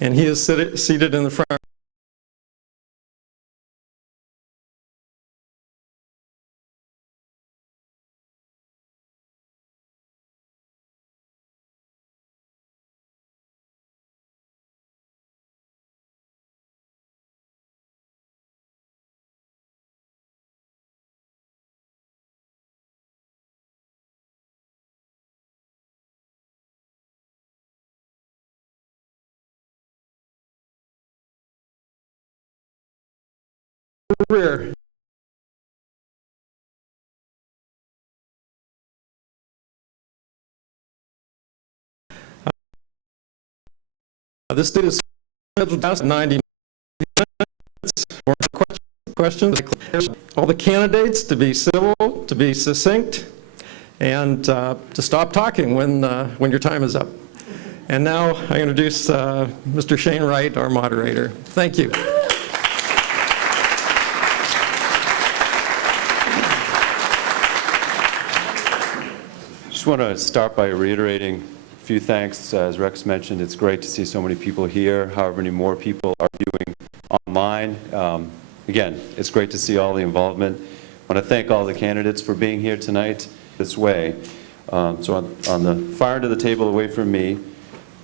and he is seated in the front. Rear. This date is scheduled 90 minutes for questions. All the candidates to be civil, to be succinct, and to stop talking when your time is up. And now I introduce Mr. Shane Wright, our moderator. Thank you. I just want to start by reiterating a few thanks. As Rex mentioned, it's great to see so many people here, however many more people are viewing online. Again, it's great to see all the involvement. I want to thank all the candidates for being here tonight this way. So on the far end of the table away from me,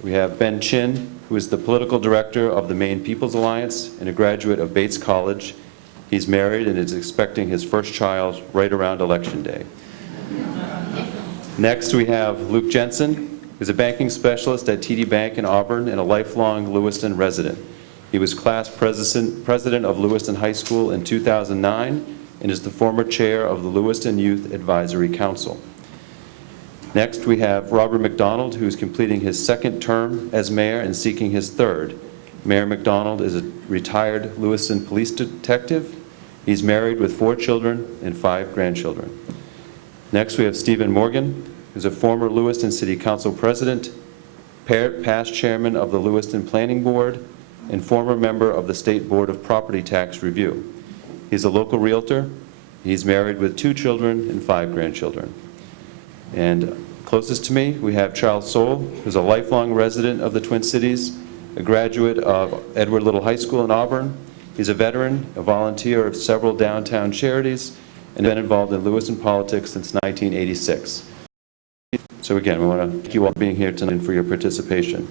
we have Ben Chin, who is the political director of the Maine People's Alliance and a graduate of Bates College. He's married and is expecting his first child right around Election Day. Next, we have Luke Jensen, who's a banking specialist at TD Bank in Auburn and a lifelong Lewiston resident. He was class president of Lewiston High School in 2009 and is the former chair of the Lewiston Youth Advisory Council. Next, we have Robert Macdonald, who is completing his second term as mayor and seeking his third. Mayor Macdonald is a retired Lewiston police detective. He's married with 4 children and 5 grandchildren. Next, we have Stephen Morgan, who's a former Lewiston City Council president, past chairman of the Lewiston Planning Board, and former member of the State Board of Property Tax Review. He's a local realtor. He's married with 2 children and 5 grandchildren. And closest to me, we have Charles Soule, who's a lifelong resident of the Twin Cities, a graduate of Edward Little High School in Auburn. He's a veteran, a volunteer of several downtown charities, and been involved in Lewiston politics since 1986. So again, we want to thank you all for being here tonight and for your participation.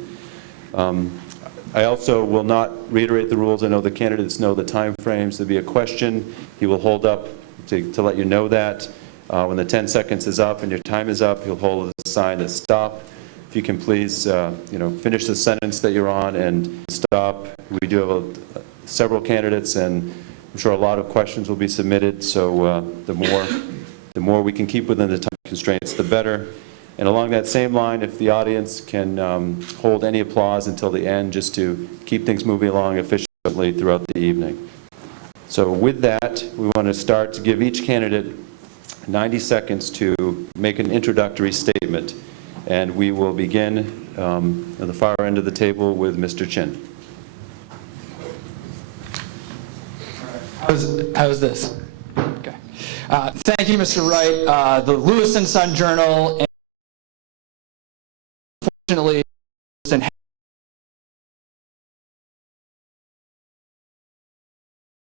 I also will not reiterate the rules. I know the candidates know the time frames. There'll be a question. He will hold up to let you know that. When the 10 seconds is up and your time is up, he'll hold a sign to stop. If you can please finish the sentence that you're on and stop. We do have several candidates, and I'm sure a lot of questions will be submitted, so the more we can keep within the time constraints, the better. And along that same line, if the audience can hold any applause until the end, just to keep things moving along efficiently throughout the evening. So with that, we want to start to give each candidate 90 seconds to make an introductory statement. And we will begin at the far end of the table with Mr. Chin. How's this? Okay. Thank you, Mr. Wright. The Lewiston Sun-Journal, and unfortunately, Lewiston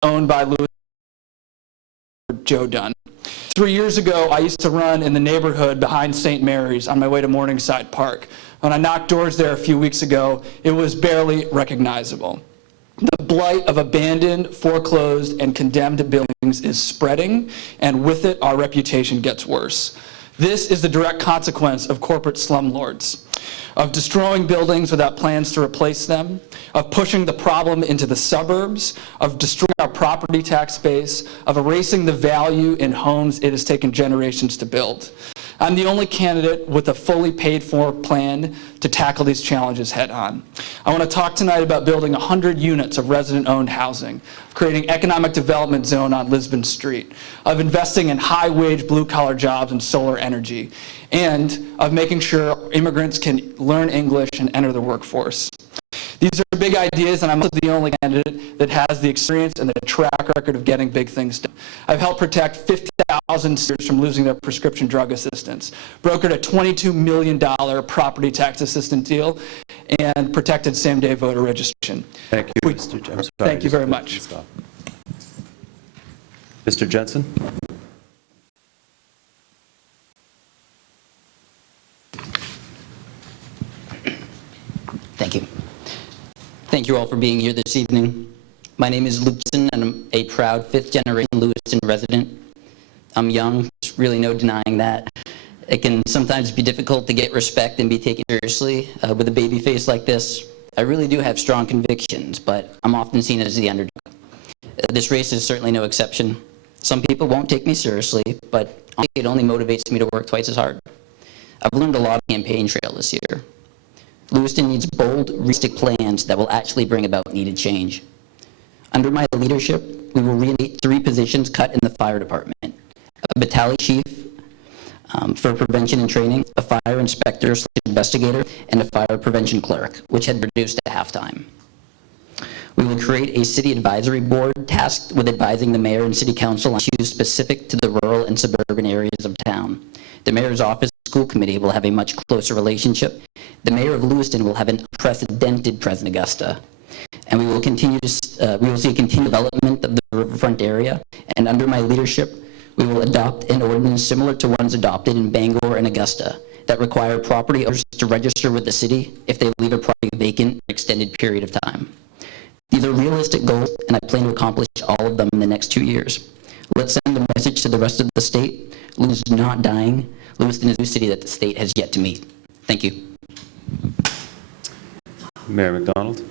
owned by Lewiston Joe Dunn. 3 years ago, I used to run in the neighborhood behind St. Mary's on my way to Morningside Park. When I knocked doors there a few weeks ago, it was barely recognizable. The blight of abandoned, foreclosed, and condemned buildings is spreading, and with it, our reputation gets worse. This is the direct consequence of corporate slumlords, of destroying buildings without plans to replace them, of pushing the problem into the suburbs, of destroying our property tax base, of erasing the value in homes it has taken generations to build. I'm the only candidate with a fully paid-for plan to tackle these challenges head-on. I want to talk tonight about building 100 units of resident-owned housing, creating economic development zone on Lisbon Street, of investing in high-wage blue-collar jobs and solar energy, and of making sure immigrants can learn English and enter the workforce. These are big ideas, and I'm also the only candidate that has the experience and the track record of getting big things done. I've helped protect 50,000 seniors from losing their prescription drug assistance, brokered a $22 million property tax assistance deal, and protected same-day voter registration. Thank you, Mr. Jensen. I'm sorry, Thank you just- very much. stop. Mr. Jensen? Thank you. Thank you all for being here this evening. My name is Luke Jensen, and I'm a proud fifth-generation Lewiston resident. I'm young, there's really no denying that. It can sometimes be difficult to get respect and be taken seriously with a baby face like this. I really do have strong convictions, but I'm often seen as the underdog. This race is certainly no exception. Some people won't take me seriously, but honestly, it only motivates me to work twice as hard. I've learned a lot on the campaign trail this year. Lewiston needs bold, realistic plans that will actually bring about needed change. Under my leadership, we will reinstate 3 positions cut in the fire department: a battalion chief for prevention and training, a fire inspector/investigator, and a fire prevention clerk, which had reduced to half-time. We will create a city advisory board tasked with advising the mayor and city council on issues specific to the rural and suburban areas of town. The mayor's office and school committee will have a much closer relationship. The mayor of Lewiston will have an unprecedented presence in Augusta. And we will see a continued development of the riverfront area. And under my leadership, we will adopt an ordinance similar to ones adopted in Bangor and Augusta that require property owners to register with the city if they leave a property vacant for an extended period of time. These are realistic goals, and I plan to accomplish all of them in the next 2 years. Let's send a message to the rest of the state. Lewiston is not dying. Lewiston is a new city that the state has yet to meet. Thank you. Mayor Macdonald?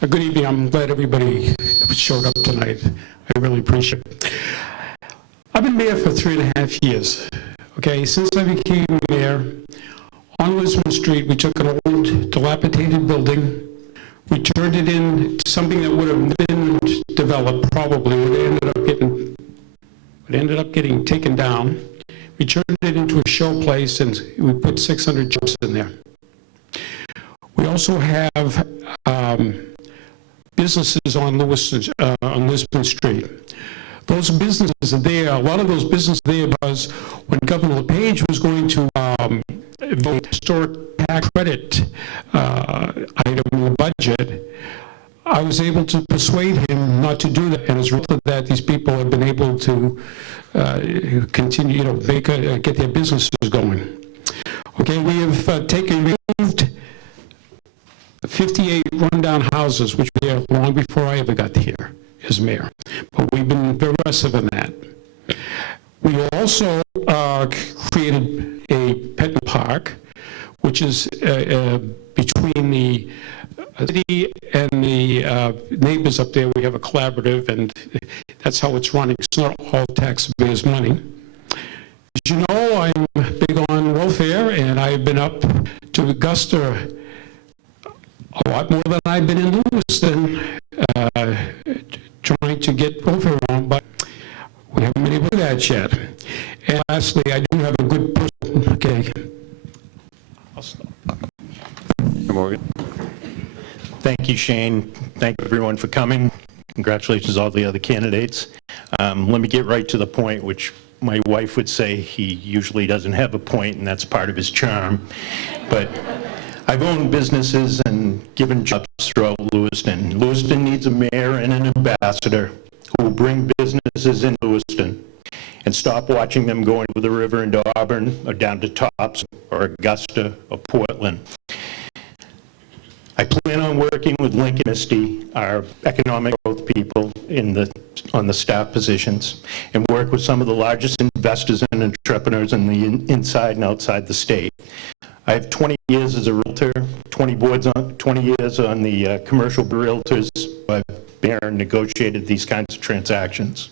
Good evening. I'm glad everybody showed up tonight. I really appreciate it. I've been mayor for 3.5 years. Okay, since I became mayor, on Lisbon Street, we took an old dilapidated building. We turned it into something that would have been developed probably. It ended up getting taken down. We turned it into a show place, and we put 600 jobs in there. We also have businesses on Lisbon Street. Those businesses are there. A lot of those businesses are there because when Governor LePage was going to vote historic tax credit item in the budget, I was able to persuade him not to do that. And as a result of that, these people have been able to continue, get their businesses going. Okay, we have removed 58 rundown houses, which were there long before I ever got here as mayor. But we've been very aggressive in that. We also created a pet park, which is between the city and the neighbors up there. We have a collaborative, and that's how it's running. It's not all taxpayers' money. As you know, I'm big on welfare, and I've been up to Augusta a lot more than I've been in Lewiston, trying to get welfare on, but we haven't been able to do that yet. And lastly, I do have a good person. Okay. I'll stop. Morgan? Thank you, Shane. Thank you, everyone, for coming. Congratulations to all the other candidates. Let me get right to the point, which my wife would say he usually doesn't have a point, and that's part of his charm. But I've owned businesses and given jobs throughout Lewiston. Lewiston needs a mayor and an ambassador who will bring businesses in Lewiston and stop watching them going over the river into Auburn or down to Tops or Augusta or Portland. I plan on working with Lincoln Misty, our economic growth people on the staff positions, and work with some of the largest investors and entrepreneurs in the inside and outside the state. I have 20 years as a realtor, 20 years on the commercial realtors. I've and negotiated these kinds of transactions.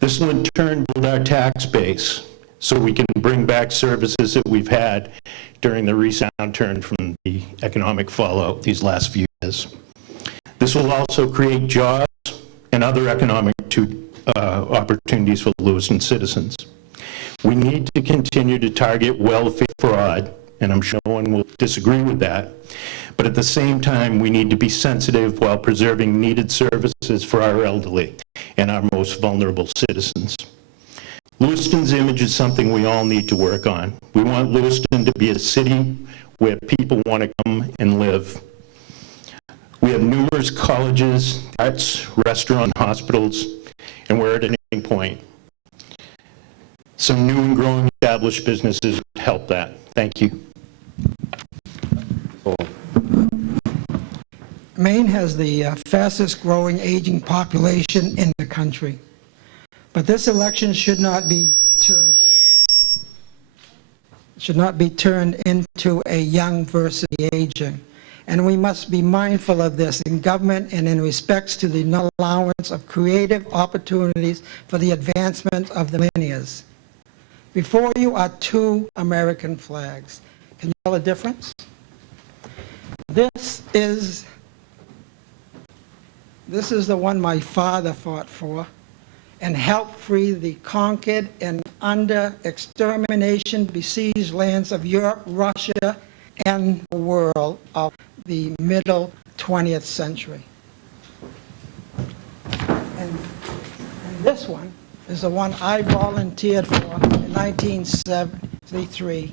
This will in turn build our tax base so we can bring back services that we've had during the recent downturn from the economic fallout these last few years. This will also create jobs and other economic opportunities for Lewiston citizens. We need to continue to target welfare fraud, and I'm sure no one will disagree with that. But at the same time, we need to be sensitive while preserving needed services for our elderly and our most vulnerable citizens. Lewiston's image is something we all need to work on. We want Lewiston to be a city where people want to come and live. We have numerous colleges, arts, restaurants, hospitals, and we're at an ending point. Some new and growing established businesses help that. Thank you. Maine has the fastest growing aging population in the country. But this election should not be turned into a young versus aging. And we must be mindful of this in government and in respects to the non-allowance of creative opportunities for the advancement of the millennials. Before you are two American flags. Can you tell the difference? This is the one my father fought for and helped free the conquered and under extermination besieged lands of Europe, Russia, and the world of the middle 20th century. And this one is the one I volunteered for in 1973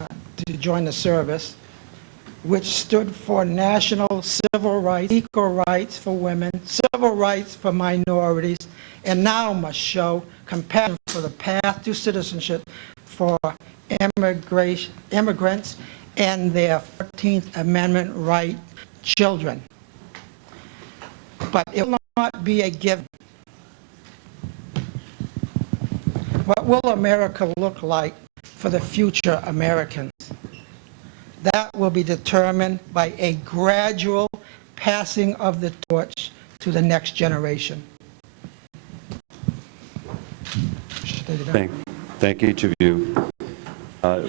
to join the service, which stood for national civil rights, equal rights for women, civil rights for minorities, and now must show compassion for the path to citizenship for immigrants and their 14th Amendment right children. But it will not be a given. What will America look like for the future Americans? That will be determined by a gradual passing of the torch to the next generation. Thank each of you.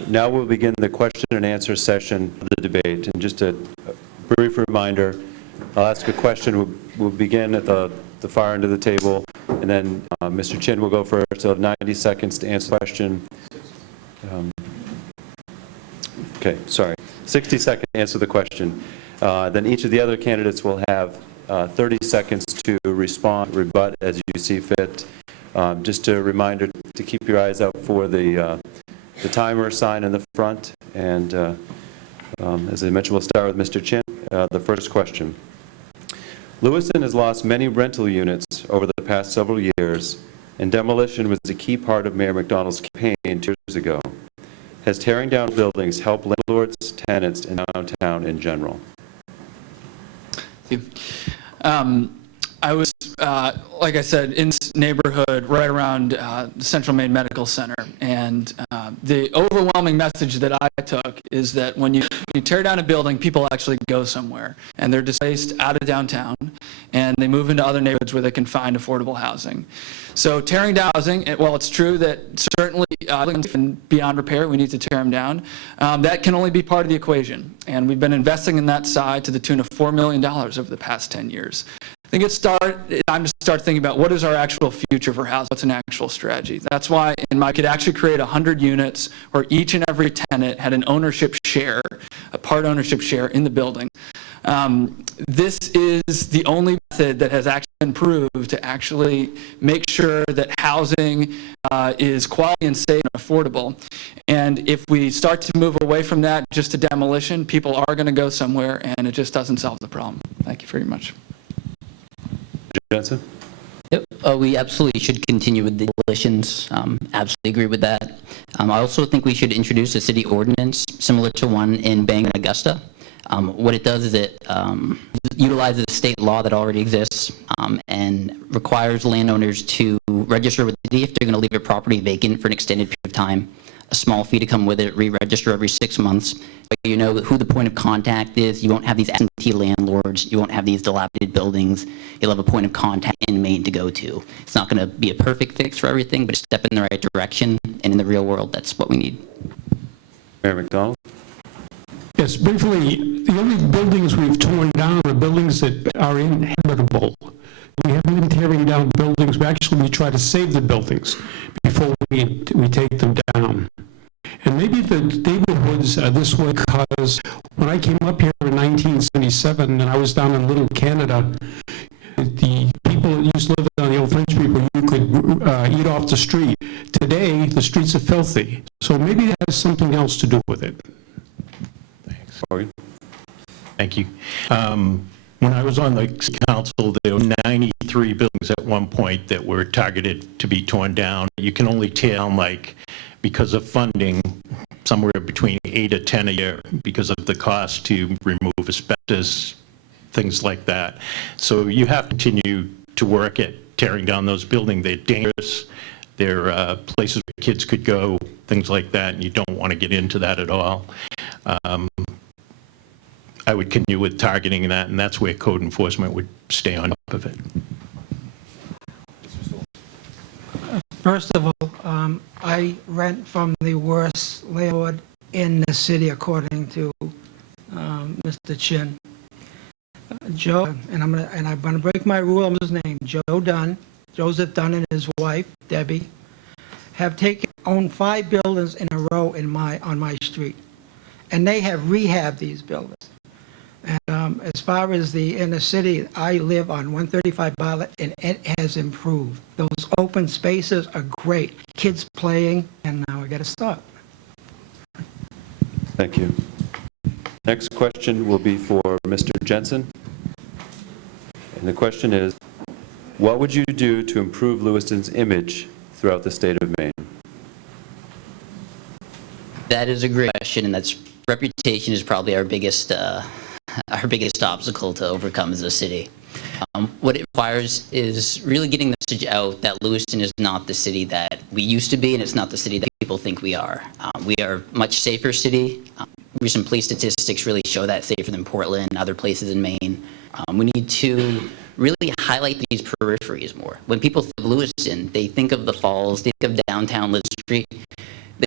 Now we'll begin the question and answer session of the debate. And just a brief reminder, I'll ask a question. We'll begin at the far end of the table, and then Mr. Chin will go first. He'll have 90 seconds to answer the question. Okay, sorry. 60 seconds to answer the question. Then each of the other candidates will have 30 seconds to respond, rebut as you see fit. Just a reminder to keep your eyes out for the timer sign in the front. And as I mentioned, we'll start with Mr. Chin. The first question. Lewiston has lost many rental units over the past several years, and demolition was a key part of Mayor Macdonald's campaign 2 years ago. Has tearing down buildings helped landlords, tenants, and downtown in general? Thank you. I was, like I said, in this neighborhood right around the Central Maine Medical Center, and the overwhelming message that I took is that when you tear down a building, people actually go somewhere, and they're displaced out of downtown, and they move into other neighborhoods where they can find affordable housing. So tearing down housing, while it's true that certainly beyond repair, we need to tear them down, that can only be part of the equation, and we've been investing in that side to the tune of $4 million over the past 10 years. I think it's time to start thinking about what is our actual future for housing, what's an actual strategy. That's why I could actually create 100 units where each and every tenant had an ownership share, a part ownership share in the building. This is the only method that has actually been proved to actually make sure that housing is quality and safe and affordable. And if we start to move away from that just to demolition, people are going to go somewhere, and it just doesn't solve the problem. Thank you very much. Jensen? Yep, we absolutely should continue with the demolitions. Absolutely agree with that. I also think we should introduce a city ordinance similar to one in Bangor and Augusta. What it does is it utilizes a state law that already exists and requires landowners to register with the city if they're going to leave a property vacant for an extended period of time. A small fee to come with it, re-register every 6 months. You know who the point of contact is. You won't have these absentee landlords. You won't have these dilapidated buildings. You'll have a point of contact in Maine to go to. It's not going to be a perfect fix for everything, but a step in the right direction. And in the real world, that's what we need. Mayor Macdonald? Yes, briefly, the only buildings we've torn down are buildings that are inhabitable. We haven't been tearing down buildings. We try to save the buildings before we take them down. And maybe the neighborhoods are this way because when I came up here in 1977 and I was down in Little Canada, the people that used to live on the old French people, you could eat off the street. Today, the streets are filthy. So maybe that has something else to do with it. Thanks. Morgan? Thank you. When I was on the city council, there were 93 buildings at one point that were targeted to be torn down. You can only tear down, like, because of funding, somewhere between 8 or 10 a year because of the cost to remove asbestos, things like that. So you have to continue to work at tearing down those buildings. They're dangerous. They're places where kids could go, things like that, and you don't want to get into that at all. I would continue with targeting that, and that's where code enforcement would stay on top of it. First of all, I rent from the worst landlord in the city, according to Mr. Chin. Joe, and I'm gonna break my rule of his name. Joe Dunn, Joseph Dunn, and his wife Debbie have owned 5 buildings in a row on my street, and they have rehabbed these buildings. And as far as the inner city, I live on 135 Bartlett, and it has improved. Those open spaces are great. Kids playing, and now we got to stop. Thank you. Next question will be for Mr. Jensen. And the question is, what would you do to improve Lewiston's image throughout the state of Maine? That is a great question, and reputation is probably our biggest obstacle to overcome as a city. What it requires is really getting the message out that Lewiston is not the city that we used to be, and it's not the city that people think we are. We are a much safer city. Recent police statistics really show that, safer than Portland and other places in Maine. We need to really highlight these peripheries more. When people think of Lewiston, they think of the Falls, they think of downtown Liz Street.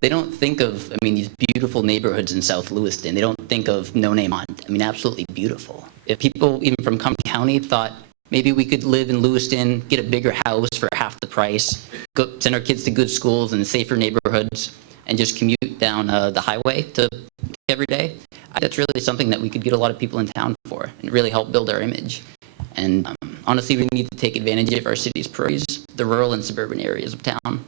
They don't think of, these beautiful neighborhoods in South Lewiston. They don't think of No Name on. Absolutely beautiful. If people, even from Cumberland County, thought maybe we could live in Lewiston, get a bigger house for half the price, send our kids to good schools and safer neighborhoods, and just commute down the highway to every day, that's really something that we could get a lot of people in town for and really help build our image. And honestly, we need to take advantage of our city's peripheries, the rural and suburban areas of town.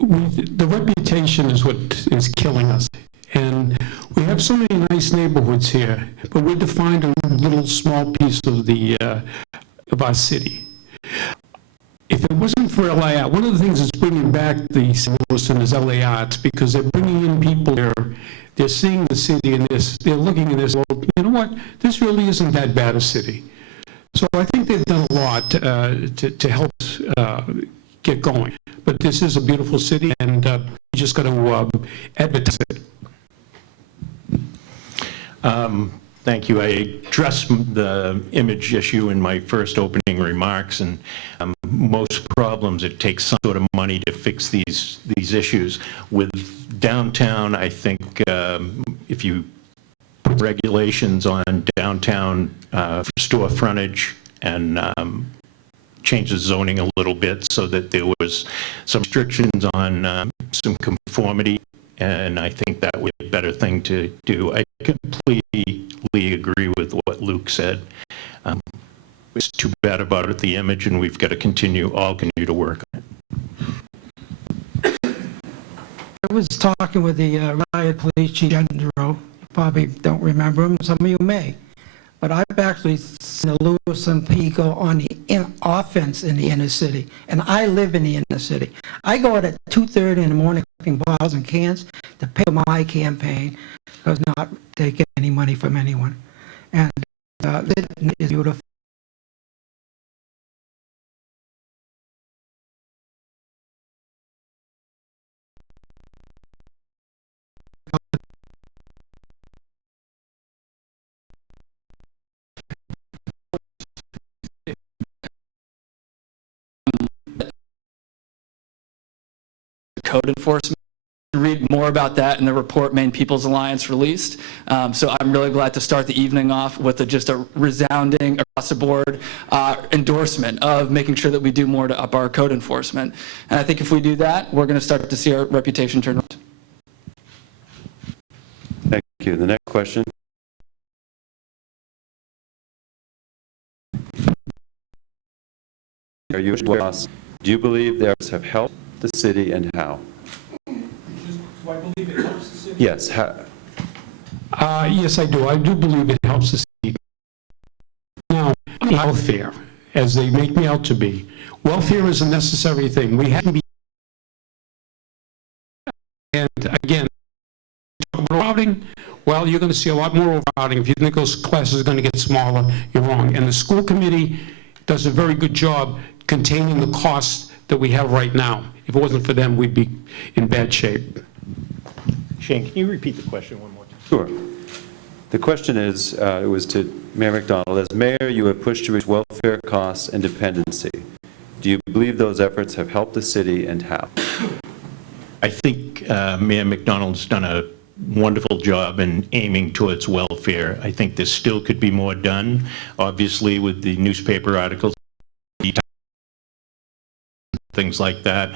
The reputation is what is killing us. And we have so many nice neighborhoods here, but we're defined a little small piece of our city. If it wasn't for LA Art, one of the things that's bringing back the Lewiston is LA Arts, because they're bringing in people here, they're seeing the city and they're looking at this, well, you know what, this really isn't that bad a city. So I think they've done a lot to help get going. But this is a beautiful city, and you just got to advertise it. Thank you. I addressed the image issue in my first opening remarks, and most problems, it takes some sort of money to fix these issues. With downtown, I think if you put regulations on downtown store frontage and change the zoning a little bit so that there was some restrictions on some conformity, and I think that would be a better thing to do. I completely agree with what Luke said. It's too bad about it, the image, and we've got to continue to work on it. I was talking with the retired police chief, Andrew. You probably don't remember him, some of you may. But I've actually seen the Lewiston PD go on the offense in the inner city, and I live in the inner city. I go out at 2:30 in the morning collecting bottles and cans to pay for my campaign, because not taking any money from anyone. And it is beautiful. Code enforcement. Read more about that in the report Maine People's Alliance released. So I'm really glad to start the evening off with just a resounding across the board endorsement of making sure that we do more to up our code enforcement. And I think if we do that, we're going to start to see our reputation turn around. Thank you. The next question. are you do you believe they have helped the city and how? Do I believe it helps the city? Yes, how? Yes, I do. I do believe it helps the city. Now, welfare, as they make me out to be. Welfare is a necessary thing. We have to be. And again, talk about overcrowding. Well, you're going to see a lot more overcrowding. If you think those classes are going to get smaller, you're wrong. And the school committee does a very good job containing the costs that we have right now. If it wasn't for them, we'd be in bad shape. Shane, can you repeat the question one more time? Sure. The question is, it was to Mayor Macdonald. As mayor, you have pushed to reduce welfare costs and dependency. Do you believe those efforts have helped the city and how? I think Mayor Macdonald's done a wonderful job in aiming towards welfare. I think there still could be more done, obviously, with the newspaper articles, things like that.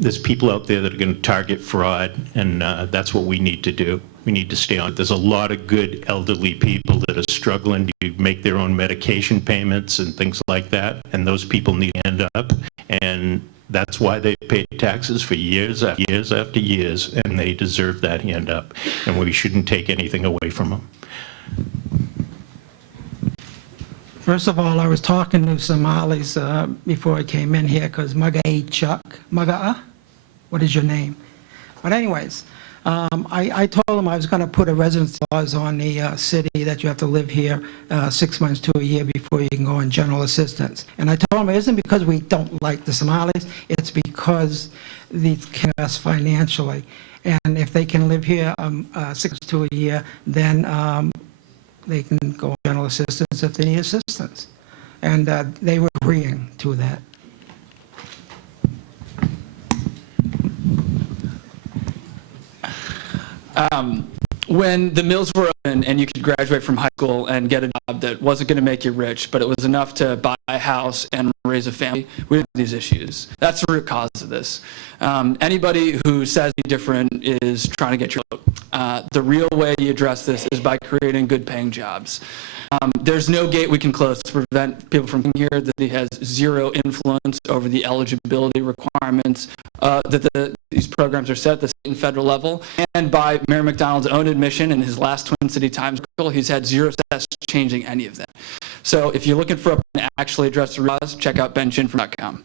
There's people out there that are going to target fraud, and that's what we need to do. We need to stay on it. There's a lot of good elderly people that are struggling to make their own medication payments and things like that, and those people need to end up, and that's why they paid taxes for years after years after years, and they deserve that hand up, and we shouldn't take anything away from them. First of all, I was talking to Somalis before I came in here because Maga Chuck, Maga, what is your name? But anyways, I told them I was going to put a residence clause on the city that you have to live here 6 months to a year before you can go on general assistance. And I told them it isn't because we don't like the Somalis, it's because they can us financially. And if they can live here 6 months to a year, then they can go on general assistance if they need assistance. And they were agreeing to that. When the mills were open and you could graduate from high school and get a job that wasn't going to make you rich, but it was enough to buy a house and raise a family, we have these issues. That's the root cause of this. Anybody who says different is trying to get your vote. The real way you address this is by creating good-paying jobs. There's no gate we can close to prevent people from being here. The city has zero influence over the eligibility requirements that these programs are set at the state and federal level. And by Mayor Macdonald's own admission in his last Twin City Times article, he's had zero success changing any of that. So if you're looking for a plan to actually address the root cause, check out benchinfrom.com.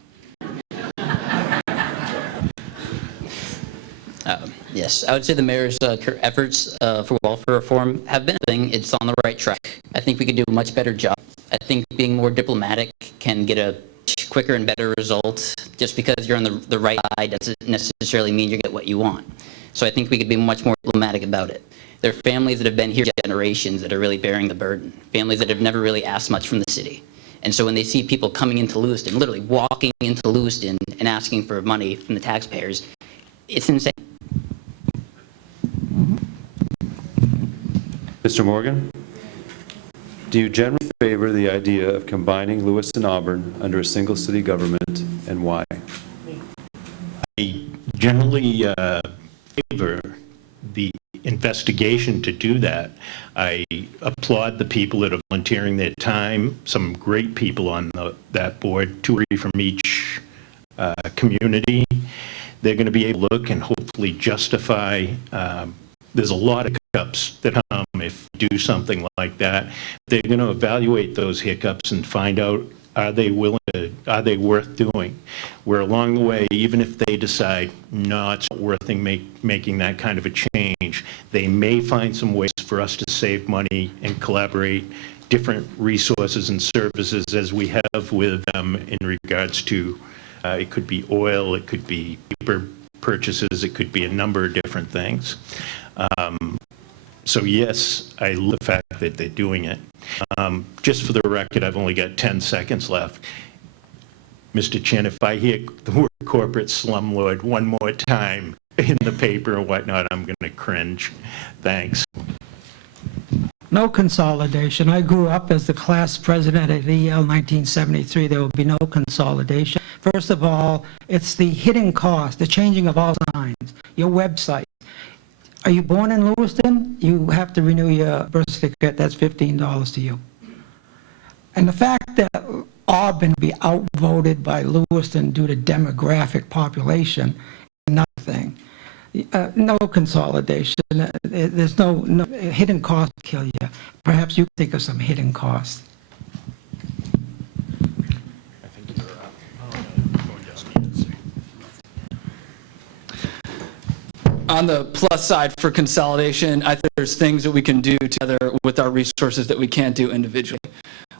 Yes, I would say the mayor's efforts for welfare reform have been a thing. It's on the right track. I think we could do a much better job. I think being more diplomatic can get a quicker and better result. Just because you're on the right side doesn't necessarily mean you get what you want. So I think we could be much more diplomatic about it. There are families that have been here generations that are really bearing the burden, families that have never really asked much from the city. And so when they see people coming into Lewiston, literally walking into Lewiston and asking for money from the taxpayers, it's insane. Mr. Morgan, do you generally favor the idea of combining Lewis and Auburn under a single city government, and why? I generally favor the investigation to do that. I applaud the people that are volunteering their time, some great people on that board, 2 or 3 from each community. They're going to be able to look and hopefully justify. There's a lot of hiccups that come if you do something like that. They're going to evaluate those hiccups and find out, are they worth doing? Where along the way, even if they decide, no, it's not worth making that kind of a change, they may find some ways for us to save money and collaborate different resources and services as we have with them in regards to, it could be oil, it could be paper purchases, it could be a number of different things. So yes, I love the fact that they're doing it. Just for the record, I've only got 10 seconds left. Mr. Chen, if I hear the word corporate slumlord one more time in the paper and whatnot, I'm going to cringe. Thanks. No consolidation. I grew up as the class president at EL 1973. There will be no consolidation. First of all, it's the hidden cost, the changing of all signs, your website. Are you born in Lewiston? You have to renew your birth certificate. That's $15 to you. And the fact that Auburn be outvoted by Lewiston due to demographic population, nothing. No consolidation. There's no hidden cost kill you. Perhaps you think of some hidden costs. On the plus side for consolidation, I think there's things that we can do together with our resources that we can't do individually.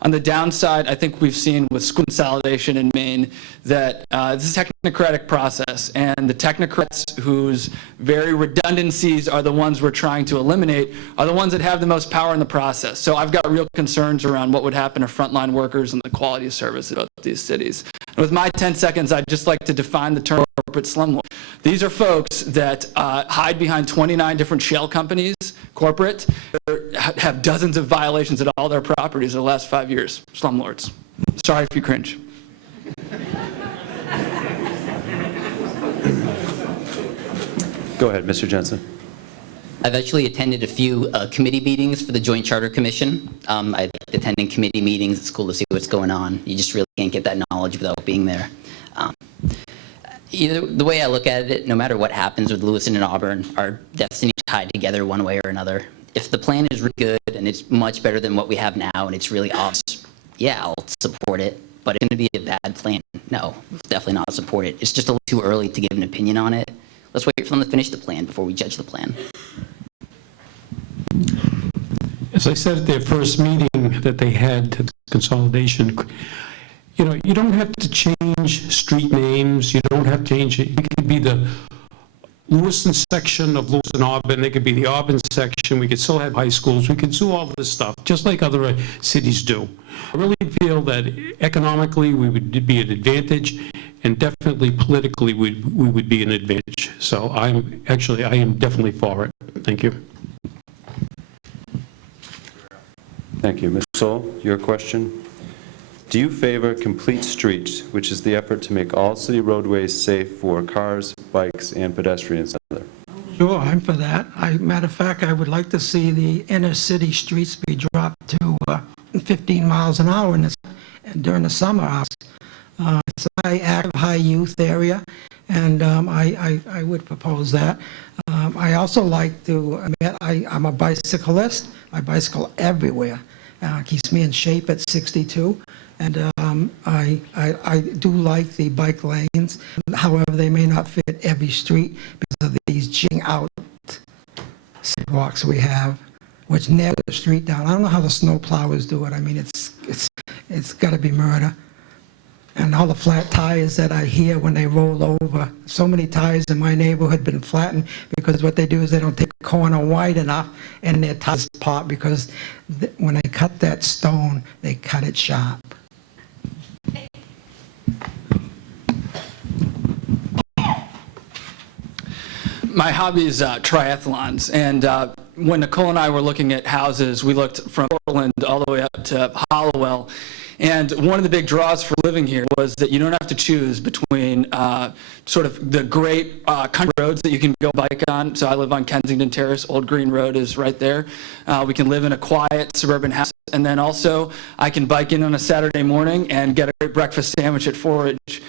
On the downside, I think we've seen with school consolidation in Maine that this is a technocratic process, and the technocrats whose very redundancies are the ones we're trying to eliminate are the ones that have the most power in the process. So I've got real concerns around what would happen to frontline workers and the quality of service of these cities. And with my 10 seconds, I'd just like to define the term corporate slumlord. These are folks that hide behind 29 different shell companies, corporate, have dozens of violations at all their properties in the last 5 years. Slumlords. Sorry if you cringe. Go ahead, Mr. Jensen. I've actually attended a few committee meetings for the Joint Charter Commission. I attending committee meetings. It's cool to see what's going on. You just really can't get that knowledge without being there. Either the way I look at it, no matter what happens with Lewiston and Auburn, our destiny is tied together one way or another. If the plan is really good and it's much better than what we have now and it's really obvious, yeah, I'll support it. But it's going to be a bad plan. No, definitely not support it. It's just a little too early to give an opinion on it. Let's wait for them to finish the plan before we judge the plan. As I said at their first meeting that they had, consolidation, you know, you don't have to change street names. You don't have to change it. It could be the Lewiston section of Lewiston Auburn. It could be the Auburn section. We could still have high schools. We could do all this stuff, just like other cities do. I really feel that economically we would be an advantage, and definitely politically we would be an advantage. So I am definitely for it. Thank you. Thank you. Ms. Soule, your question. Do you favor complete streets, which is the effort to make all city roadways safe for cars, bikes, and pedestrians? Sure, I'm for that. Matter of fact, I would like to see the inner city streets be dropped to 15 miles an hour during the summer hours. It's a high active, high youth area, and I would propose that. I also like to admit I'm a bicyclist. I bicycle everywhere. Keeps me in shape at 62. And I do like the bike lanes. However, they may not fit every street because of these jigging out sidewalks we have, which narrow the street down. I don't know how the snow plowers do it. I mean, it's got to be murder. And all the flat tires that I hear when they roll over. So many tires in my neighborhood been flattened because what they do is they don't take a corner wide enough and their tires pop because when they cut that stone, they cut it sharp. My hobby is triathlons, and when Nicole and I were looking at houses, we looked from Portland all the way up to Hollowell. And one of the big draws for living here was that you don't have to choose between sort of the great country roads that you can go bike on. So I live on Kensington Terrace. Old Green Road is right there. We can live in a quiet suburban house. And then also I can bike in on a Saturday morning and get a great breakfast sandwich at Forage.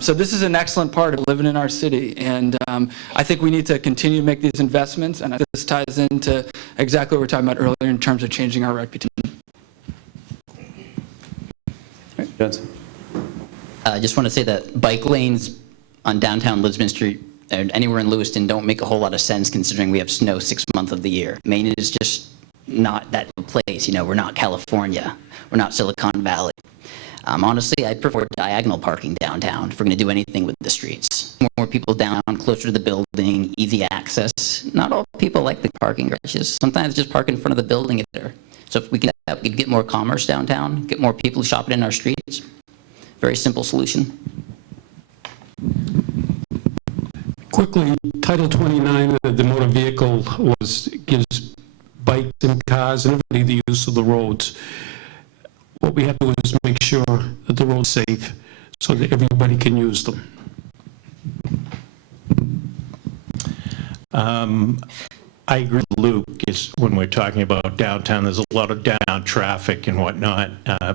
So this is an excellent part of living in our city. And I think we need to continue to make these investments. And this ties into exactly what we were talking about earlier in terms of changing our reputation. Jensen. I just want to say that bike lanes on downtown Lisbon Street and anywhere in Lewiston don't make a whole lot of sense considering we have snow 6 months of the year. Maine is just not that place. You know, we're not California. We're not Silicon Valley. Honestly, I prefer diagonal parking downtown if we're going to do anything with the streets. More people down, closer to the building, easy access. Not all people like the parking garages. Sometimes just park in front of the building if they're. So if we can we could get more commerce downtown, get more people shopping in our streets. Very simple solution. Quickly, Title 29 of the motor vehicle laws gives bikes and cars and everybody the use of the roads. What we have to do is make sure that the road's safe so that everybody can use them. I agree with Luke, is when we're talking about downtown, there's a lot of downtown traffic and whatnot,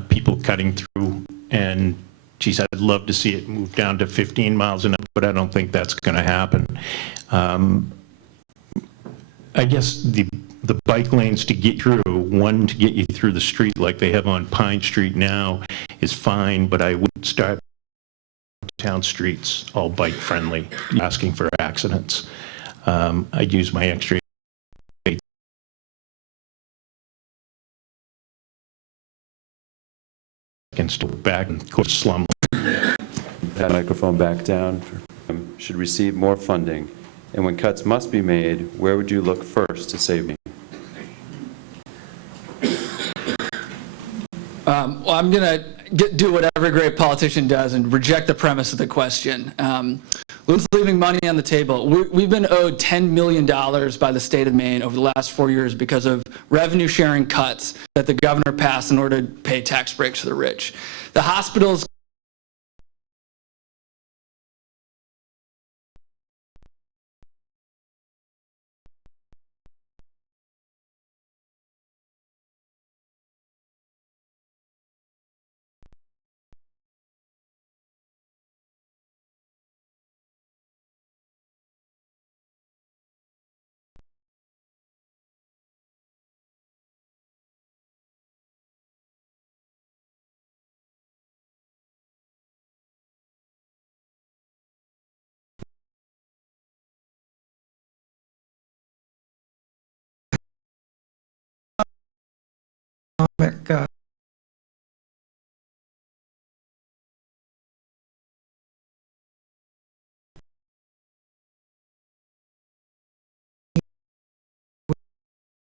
people cutting through and geez, I'd love to see it move down to 15 miles an hour, but I don't think that's going to happen. I guess the bike lanes to get through, one to get you through the street like they have on Pine Street now is fine, but I wouldn't start town streets all bike friendly, asking for accidents. I'd use my extra seconds back and go slum. That microphone back down. Should receive more funding. And when cuts must be made, where would you look first to save me? Well, I'm going to do what every great politician does and reject the premise of the question. Lewiston's leaving money on the table. We've been owed $10 million by the state of Maine over the last 4 years because of revenue sharing cuts that the governor passed in order to pay tax breaks for the rich. The hospitals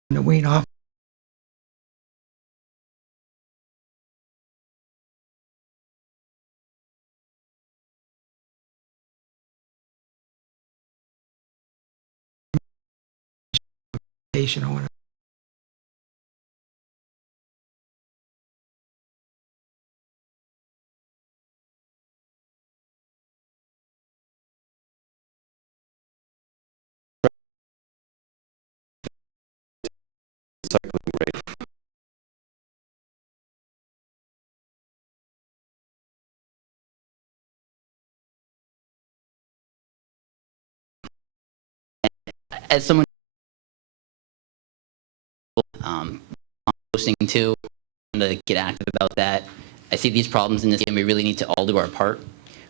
the Wayne off. Or whatever. Cycling rate. As someone listening to get active about that, I see these problems in this game. We really need to all do our part.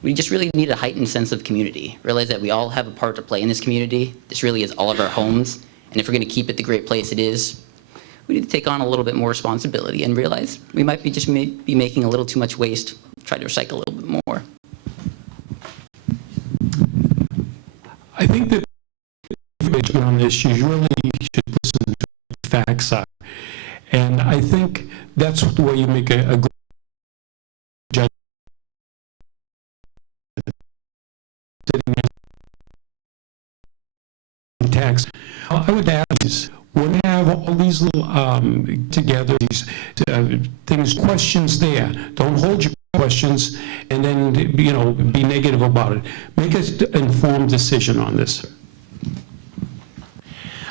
We just really need a heightened sense of community. Realize that we all have a part to play in this community. This really is all of our homes. And if we're going to keep it the great place it is, we need to take on a little bit more responsibility and realize we might be just be making a little too much waste. Try to recycle a little bit more. I think that information on this, you really should listen to the facts are. And I think that's the way you make a good judgment. Tax. I would add is when we have all these little together, these things, questions there. Don't hold your questions and then, be negative about it. Make an informed decision on this.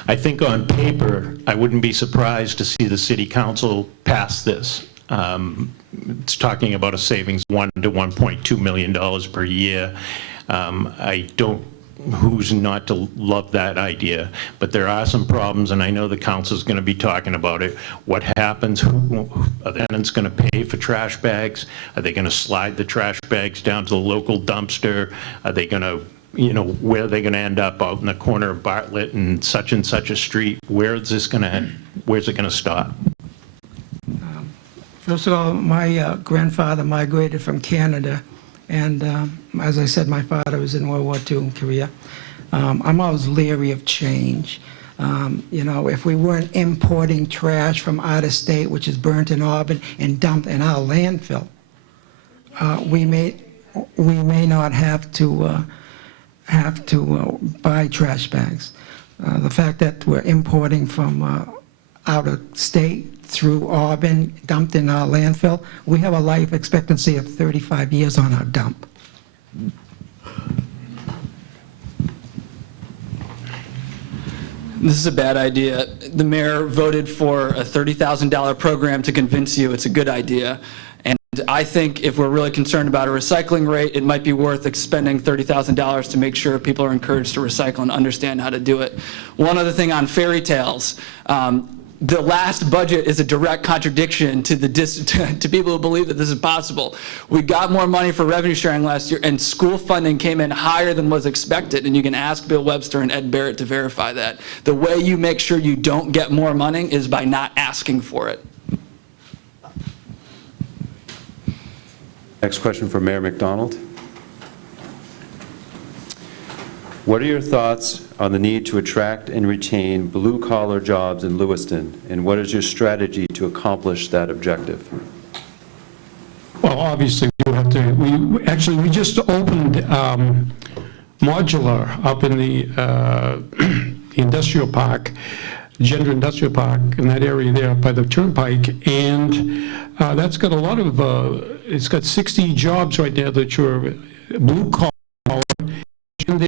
I think on paper, I wouldn't be surprised to see the city council pass this. It's talking about a savings $1 to $1.2 million per year. I don't, who's not to love that idea, but there are some problems, and I know the council's going to be talking about it. What happens? Who are the tenants going to pay for trash bags? Are they going to slide the trash bags down to the local dumpster? Are they going to, where are they going to end up, out in the corner of Bartlett and such a street? Where's it going to stop? First of all, my grandfather migrated from Canada, and as I said, my father was in World War II in Korea. I'm always leery of change. If we weren't importing trash from out of state, which is burnt in Auburn and dumped in our landfill, we may not have to buy trash bags. The fact that we're importing from out of state through Auburn, dumped in our landfill, we have a life expectancy of 35 years on our dump. This is a bad idea. The mayor voted for a $30,000 program to convince you it's a good idea. And I think if we're really concerned about a recycling rate, it might be worth expending $30,000 to make sure people are encouraged to recycle and understand how to do it. One other thing on fairy tales. The last budget is a direct contradiction to to people who believe that this is possible. We got more money for revenue sharing last year, and school funding came in higher than was expected, and you can ask Bill Webster and Ed Barrett to verify that. The way you make sure you don't get more money is by not asking for it. Next question for Mayor Macdonald. What are your thoughts on the need to attract and retain blue-collar jobs in Lewiston, and what is your strategy to accomplish that objective? Well, obviously, we do have to, we just opened modular up in the industrial park, Gender Industrial Park, in that area there by the Turnpike, and that's got a lot of, it's got 60 jobs right there that are blue-collar, and they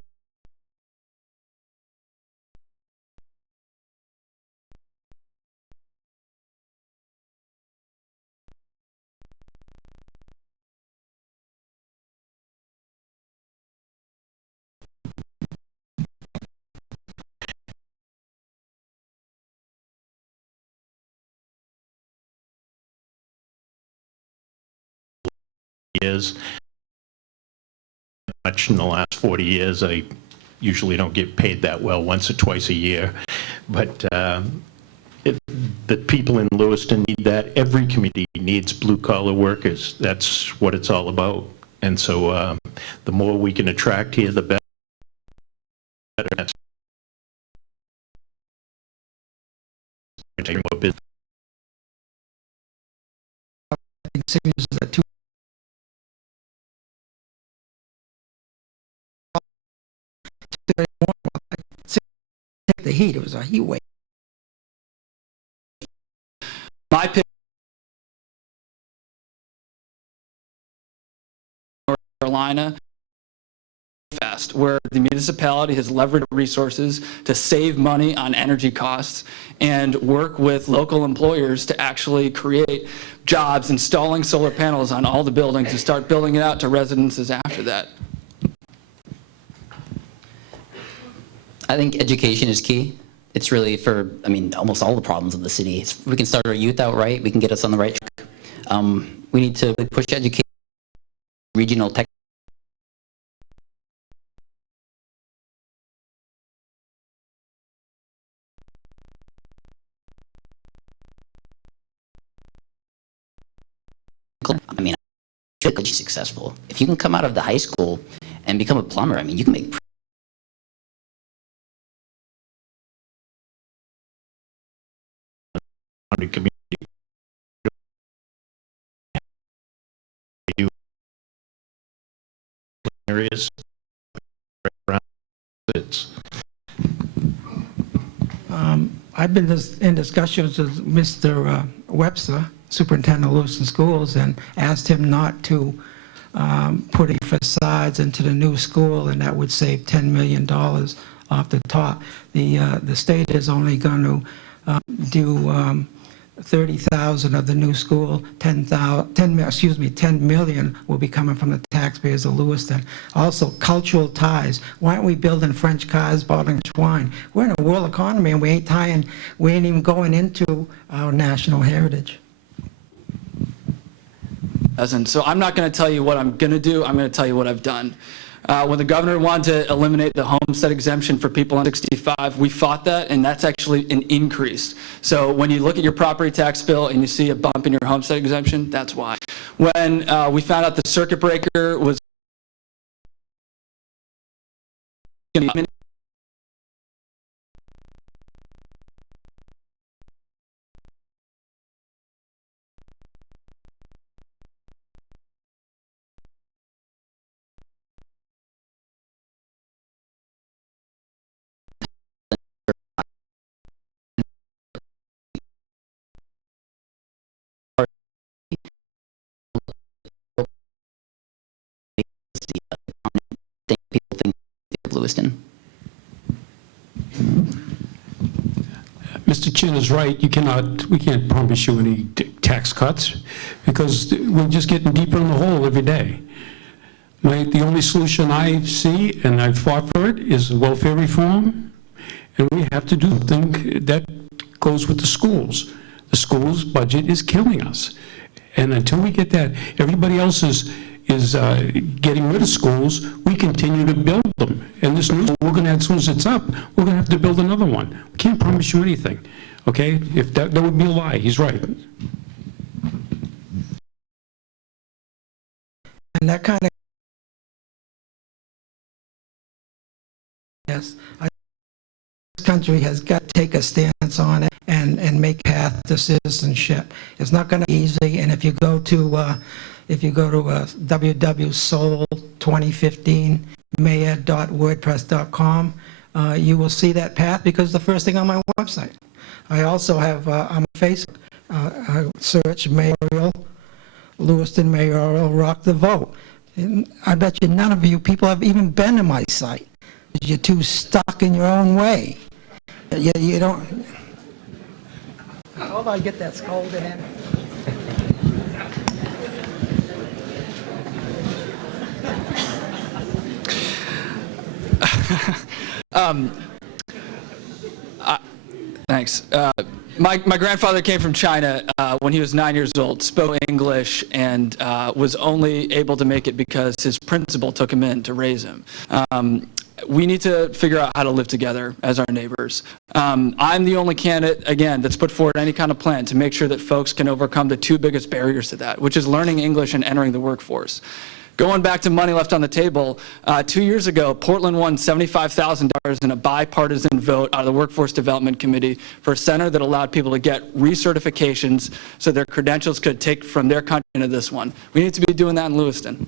years. Much in the last 40 years, I usually don't get paid that well, once or twice a year. But the people in Lewiston need that. Every community needs blue-collar workers. That's what it's all about. And so the more we can attract here, the better. More business. Signatures at 2. Take the heat. It was a heat wave. My pick, North Carolina, fast, where the municipality has leveraged resources to save money on energy costs and work with local employers to actually create jobs installing solar panels on all the buildings and start building it out to residences after that. I think education is key. It's really for, I mean, almost all the problems of the city. We can start our youth out right. We can get us on the right track. We need to push education, regional tech. I mean, it's really successful. If you can come out of the high school and become a plumber, I mean, you can make community areas around it. I've been in discussions with Mr. Webster, Superintendent of Lewiston Schools, and asked him not to put any facades into the new school, and that would save $10 million off the top. The state is only going to do 30,000 of the new school. 10 million will be coming from the taxpayers of Lewiston. Also, cultural ties. Why aren't we building French cars, bottling wine? We're in a world economy, and we ain't even going into our national heritage. So I'm not going to tell you what I'm going to do. I'm going to tell you what I've done. When the governor wanted to eliminate the homestead exemption for people under 65, we fought that, and that's actually an increase. So when you look at your property tax bill and you see a bump in your homestead exemption, that's why. When we found out the circuit breaker was people think of Lewiston. Mr. Chin is right. We can't promise you any tax cuts, because we're just getting deeper in the hole every day. The only solution I see, and I've fought for it, is welfare reform, and we have to do something that goes with the schools. The schools' budget is killing us, and until we get that, everybody else is getting rid of schools, we continue to build them. And this new, we're going to, as soon as it's up, we're going to have to build another one. We can't promise you anything, okay? If that would be a lie. He's right. And that kind of, yes, this country has got to take a stance on it and make a path to citizenship. It's not going to be easy, and if you go to www.soul2015mayor.wordpress.com, you will see that path, because the first thing on my website. I also have on Facebook, search Mayoral, Lewiston Mayoral, rock the vote. And I bet you none of you people have even been to my site. You're too stuck in your own way. You don't. Hold on, get that scolded in. Thanks. My grandfather came from China when he was 9 years old, spoke English, and was only able to make it because his principal took him in to raise him. We need to figure out how to live together as our neighbors. I'm the only candidate, again, that's put forward any kind of plan to make sure that folks can overcome the two biggest barriers to that, which is learning English and entering the workforce. Going back to money left on the table, 2 years ago, Portland won $75,000 in a bipartisan vote out of the Workforce Development Committee for a center that allowed people to get recertifications so their credentials could take from their country into this one. We need to be doing that in Lewiston.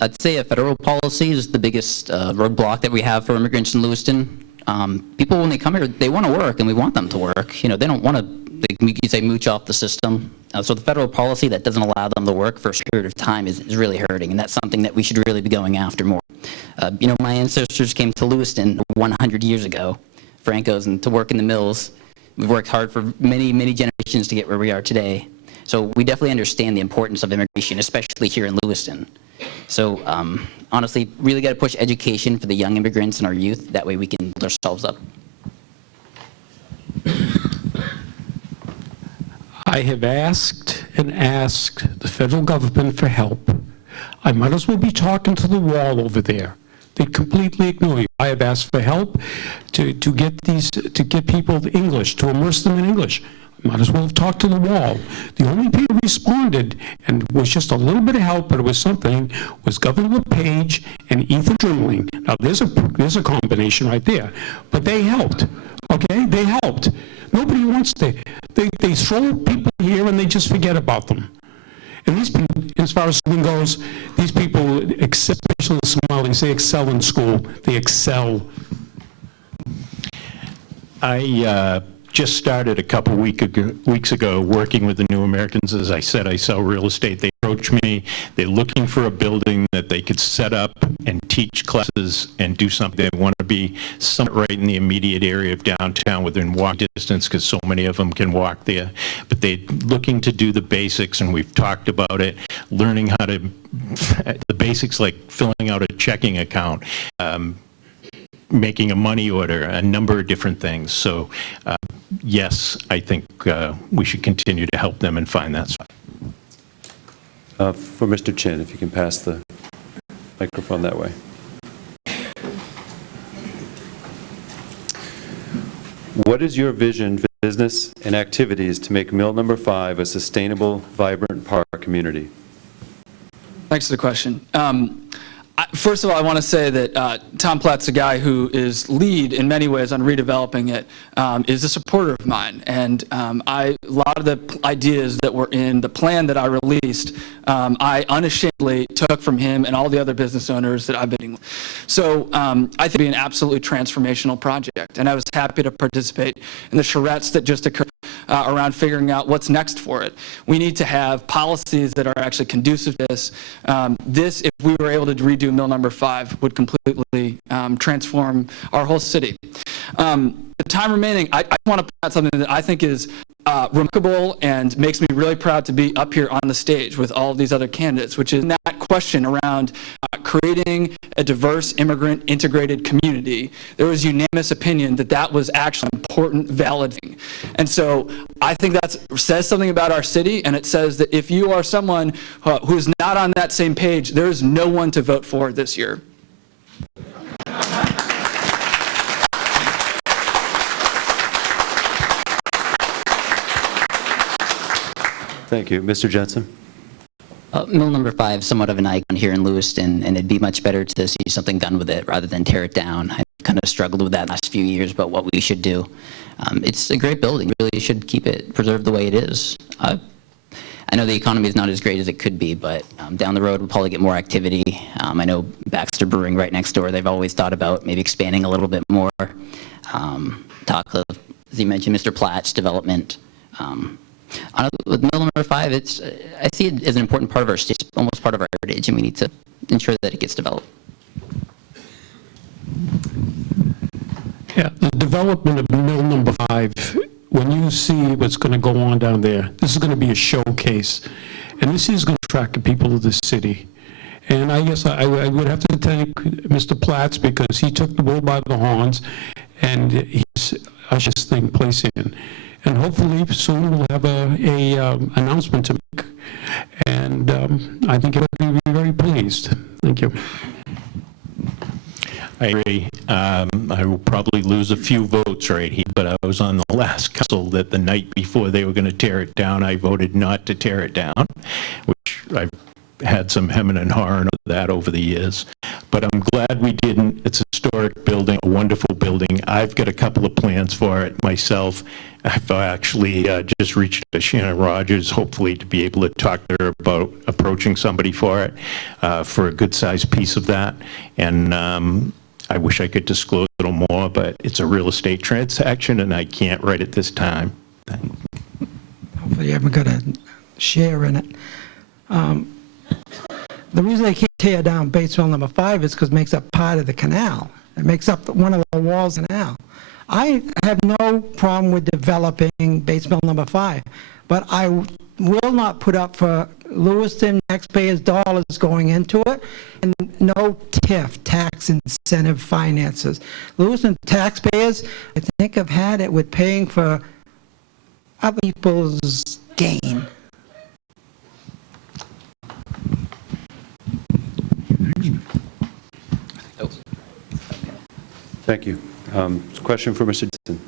I'd say a federal policy is the biggest roadblock that we have for immigrants in Lewiston. People, when they come here, they want to work, and we want them to work. You know, they don't want to, you could say, mooch off the system. So the federal policy that doesn't allow them to work for a period of time is really hurting, and that's something that we should really be going after more. You know, my ancestors came to Lewiston 100 years ago, Francos, and to work in the mills. We've worked hard for many, many generations to get where we are today. So we definitely understand the importance of immigration, especially here in Lewiston. So honestly, really got to push education for the young immigrants and our youth. That way we can build ourselves up. I have asked and asked the federal government for help. I might as well be talking to the wall over there. They completely ignore you. I have asked for help to get people English, to immerse them in English. I might as well have talked to the wall. The only people who responded, and it was just a little bit of help, but it was something, was Governor LePage and Ethan Trimling. Now there's a combination right there, but they helped. Okay, they helped. Nobody wants to. They throw people here and they just forget about them. And these people, as far as schooling goes, these people, especially the Somalis, they excel in school. They excel. I just started a couple weeks ago working with the New Americans. As I said, I sell real estate. They approach me. They're looking for a building that they could set up and teach classes and do something. They want to be somewhat right in the immediate area of downtown within walk distance, because so many of them can walk there. But they're looking to do the basics, and we've talked about it, learning how to, the basics like filling out a checking account, making a money order, a number of different things. So yes, I think we should continue to help them and find that spot. For Mr. Chin, if you can pass the microphone that way. What is your vision for business and activities to make Mill Number 5 a sustainable, vibrant park community? Thanks for the question. First of all, I want to say that Tom Platt's a guy who is lead in many ways on redeveloping it, is a supporter of mine. And a lot of the ideas that were in the plan that I released, I unashamedly took from him and all the other business owners that I've been with. So I think it'd be an absolutely transformational project. And I was happy to participate in the charrettes that just occurred around figuring out what's next for it. We need to have policies that are actually conducive to this. This, if we were able to redo Mill Number 5, would completely transform our whole city. The time remaining, I want to point out something that I think is remarkable and makes me really proud to be up here on the stage with all of these other candidates, which is that question around creating a diverse, immigrant, integrated community. There was unanimous opinion that that was actually an important, valid thing. And so I think that says something about our city, and it says that if you are someone who's not on that same page, there is no one to vote for this year. Thank you. Mr. Jensen? Mill number 5, somewhat of an icon here in Lewiston, and it'd be much better to see something done with it rather than tear it down. I've kind of struggled with that last few years about what we should do. It's a great building. We really should keep it preserved the way it is. I know the economy is not as great as it could be, but down the road we'll probably get more activity. I know Baxter Brewing right next door, they've always thought about maybe expanding a little bit more. Talk of, as you mentioned, Mr. Platt's development. With mill number 5, I see it as an important part of our state, almost part of our heritage, and we need to ensure that it gets developed. Yeah, the development of mill number 5, when you see what's going to go on down there, this is going to be a showcase, and this is going to attract the people of the city. And I guess I would have to thank Mr. Platts because he took the bull by the horns, and he's ushered this thing place in. And hopefully soon we'll have a announcement to make, and I think everybody will be very pleased. Thank you. I agree. I will probably lose a few votes right here, but I was on the last council that the night before they were going to tear it down, I voted not to tear it down, which I've had some hemming and hawing of that over the years. But I'm glad we didn't. It's a historic building, a wonderful building. I've got a couple of plans for it myself. I've actually just reached out to Shannon Rogers, hopefully to be able to talk to her about approaching somebody for it, for a good-sized piece of that. And I wish I could disclose a little more, but it's a real estate transaction, and I can't right at this time. Hopefully you haven't got a share in it. The reason they can't tear down Bates Mill number 5 is because it makes up part of the canal. It makes up one of the walls of the canal. I have no problem with developing Bates Mill number 5, but I will not put up for Lewiston taxpayers' dollars going into it, and no TIF, tax incentive finances. Lewiston taxpayers, I think, have had it with paying for other people's gain. Thank you. Question for Mr. Jensen.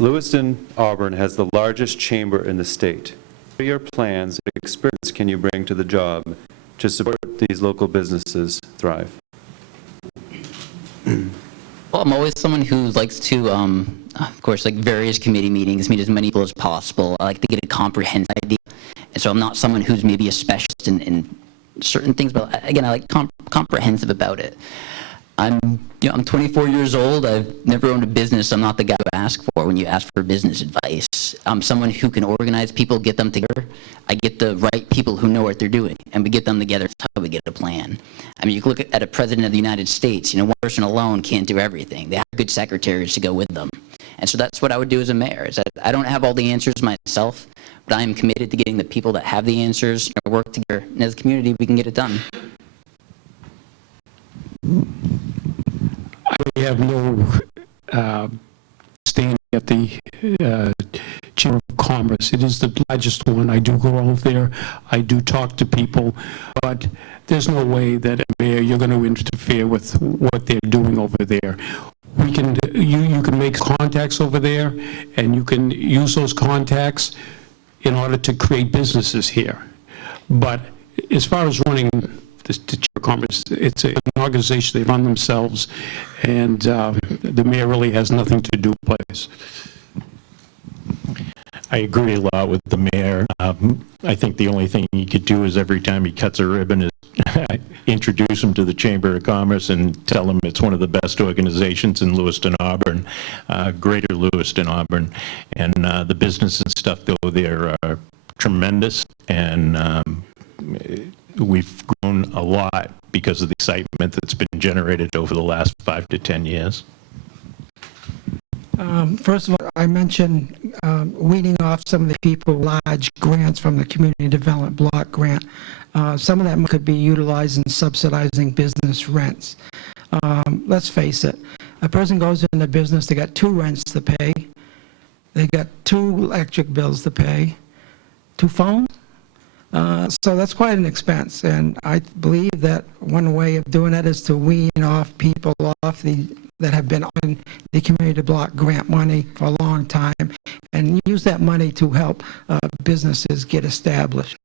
Lewiston Auburn has the largest chamber in the state. What are your plans and experience can you bring to the job to support these local businesses thrive? Well, I'm always someone who likes to, of course, like various committee meetings, meet as many people as possible. I like to get a comprehensive idea. And so I'm not someone who's maybe a specialist in certain things, but again, I like comprehensive about it. I'm 24 years old. I've never owned a business. I'm not the guy to ask for when you ask for business advice. I'm someone who can organize people, get them together. I get the right people who know what they're doing, and we get them together. That's how we get a plan. I mean, you can look at a president of the United States. One person alone can't do everything. They have good secretaries to go with them. And so that's what I would do as a mayor. Is I don't have all the answers myself, but I am committed to getting the people that have the answers work together. And as a community, we can get it done. I have no standing at the Chamber of Commerce. It is the largest one. I do go over there. I do talk to people, but there's no way that a mayor, you're going to interfere with what they're doing over there. We can, you can make contacts over there, and you can use those contacts in order to create businesses here. But as far as running the Chamber of Commerce, it's an organization, they run themselves, and the mayor really has nothing to do with place. I agree a lot with the mayor. I think the only thing he could do is every time he cuts a ribbon is introduce him to the Chamber of Commerce and tell him it's one of the best organizations in Lewiston, Auburn, greater Lewiston, Auburn. And the business and stuff though there are tremendous, and we've grown a lot because of the excitement that's been generated over the last 5 to 10 years. First of all, I mentioned weaning off some of the people large grants from the Community Development Block Grant. Some of that could be utilized in subsidizing business rents. Let's face it, a person goes into business, they got 2 rents to pay, they got 2 electric bills to pay, 2 phones. So that's quite an expense, and I believe that one way of doing that is to wean off people that have been on the community block grant money for a long time and use that money to help businesses get established.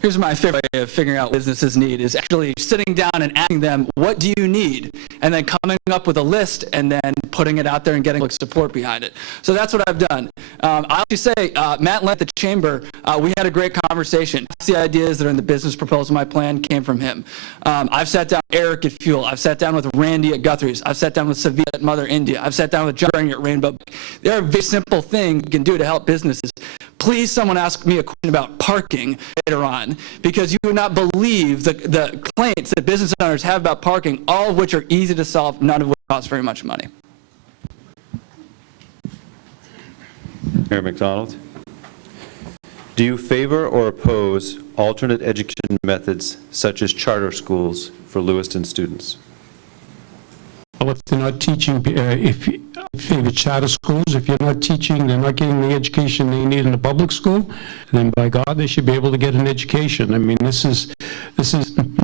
Here's my favorite way of figuring out what businesses need is actually sitting down and asking them, what do you need? And then coming up with a list and then putting it out there and getting support behind it. So that's what I've done. I'll actually say, Matt Lent at the Chamber, we had a great conversation. The ideas that are in the business proposal, my plan, came from him. I've sat down with Eric at Fuel. I've sat down with Randy at Guthrie's. I've sat down with Savita at Mother India. I've sat down with John at Rainbow. There are very simple things you can do to help businesses. Please, someone ask me a question about parking later on, because you would not believe the complaints that business owners have about parking, all of which are easy to solve, none of which cost very much money. Mayor Macdonald, do you favor or oppose alternate education methods such as charter schools for Lewiston students? Well, if they're not teaching, if you favor charter schools, if you're not teaching, they're not getting the education they need in the public school, then by God, they should be able to get an education. I mean, this is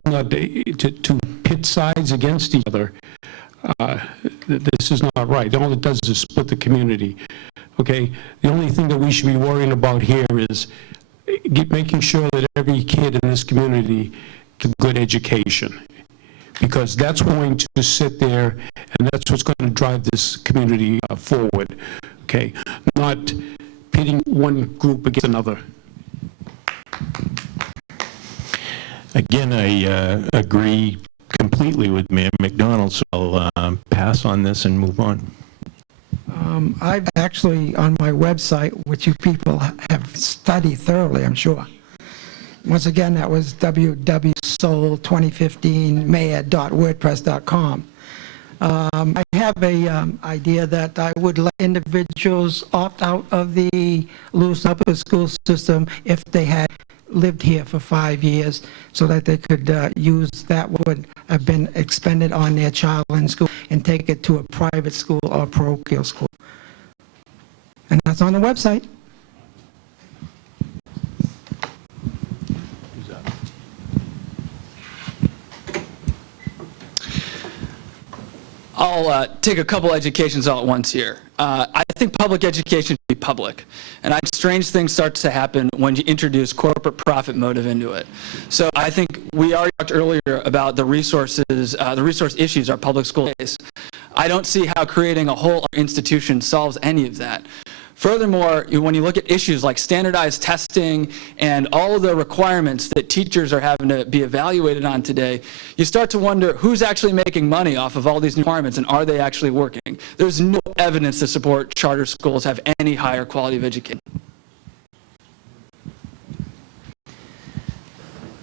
not to pit sides against each other. This is not right. All it does is split the community. Okay, the only thing that we should be worrying about here is making sure that every kid in this community gets a good education, because that's going to sit there and that's what's going to drive this community forward. Okay, not pitting one group against another. Again, I agree completely with Mayor Macdonald, so I'll pass on this and move on. I've actually, on my website, which you people have studied thoroughly, I'm sure. Once again, that was www.soul2015mayor.wordpress.com. I have a idea that I would let individuals opt out of the Lewiston Public School system if they had lived here for 5 years, so that they could use that would have been expended on their child in school and take it to a private school or parochial school. And that's on the website. I'll take a couple educations all at once here. I think public education should be public. And strange things start to happen when you introduce corporate profit motive into it. So I think we already talked earlier about the resource issues our public school face. I don't see how creating a whole institution solves any of that. Furthermore, when you look at issues like standardized testing and all of the requirements that teachers are having to be evaluated on today, you start to wonder who's actually making money off of all these new requirements and are they actually working? There's no evidence to support charter schools have any higher quality of education.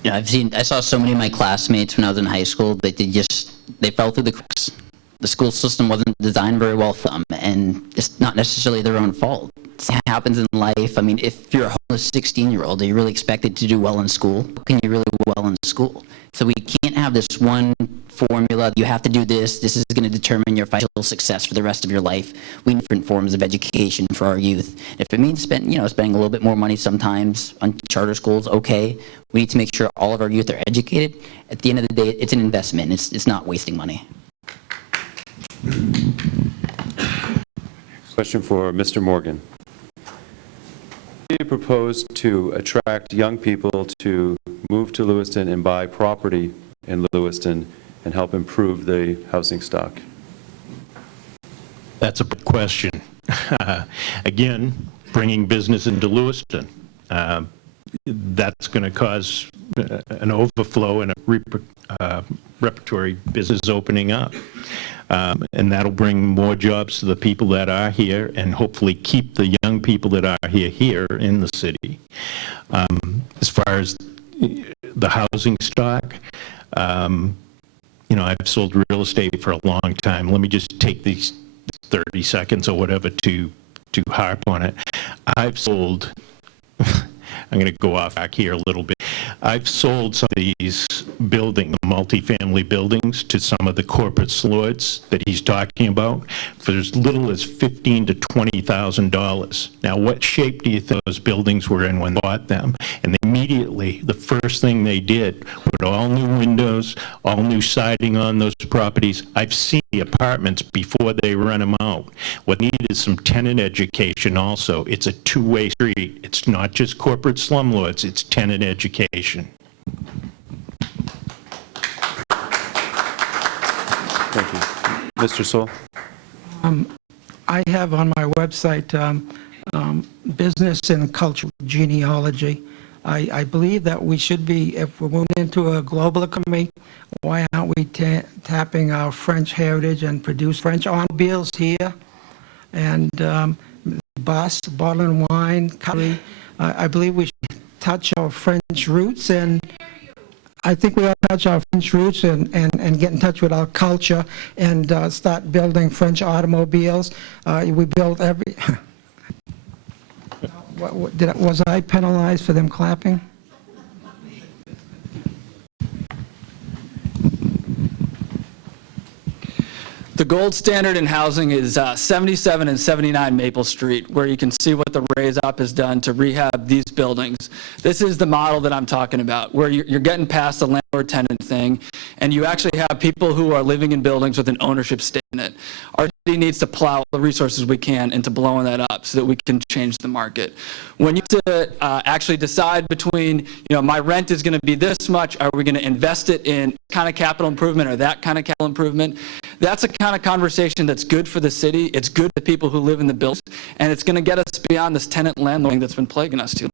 You know, I saw so many of my classmates when I was in high school that they fell through the cracks. The school system wasn't designed very well for them, and it's not necessarily their own fault. It happens in life. I mean, if you're a homeless 16-year-old, are you really expected to do well in school? How can you really do well in school? So we can't have this one formula. You have to do this. This is going to determine your financial success for the rest of your life. We need different forms of education for our youth. If it means spending a little bit more money sometimes on charter schools, okay. We need to make sure all of our youth are educated. At the end of the day, it's an investment. It's not wasting money. Question for Mr. Morgan. Do you propose to attract young people to move to Lewiston and buy property in Lewiston and help improve the housing stock? That's a good question. Again, bringing business into Lewiston, that's going to cause an overflow and a repertory business opening up. and that'll bring more jobs to the people that are here and hopefully keep the young people that are here in the city. As far as the housing stock, you know, I've sold real estate for a long time. Let me just take these 30 seconds or whatever to harp on it. I've sold, I'm going to go off back here a little bit. I've sold some of these buildings, multifamily buildings, to some of the corporate lords that he's talking about for as little as $15,000 to $20,000. Now, what shape do you think those buildings were in when they bought them? And immediately, the first thing they did, put all new windows, all new siding on those properties. I've seen the apartments before they rent them out. What they need is some tenant education also. It's a two-way street. It's not just corporate slumlords, it's tenant education. Thank you. Mr. Soule? I have on my website business and cultural genealogy. I believe that we should be, if we're moving into a global economy, why aren't we tapping our French heritage and produce French automobiles here? And bus, bottle and wine, curry. I believe we should touch our French roots, and I think we ought to touch our French roots and get in touch with our culture and start building French automobiles. We build every... Was I penalized for them clapping? The gold standard in housing is 77 and 79 Maple Street, where you can see what the Raise Up has done to rehab these buildings. This is the model that I'm talking about, where you're getting past the landlord-tenant thing, and you actually have people who are living in buildings with an ownership stake in it. Our city needs to plow all the resources we can into blowing that up so that we can change the market. When you have to actually decide between, you know, my rent is going to be this much, are we going to invest it in kind of capital improvement or that kind of capital improvement? That's a kind of conversation that's good for the city. It's good for the people who live in the buildings, and it's going to get us beyond this tenant landlord thing that's been plaguing us too.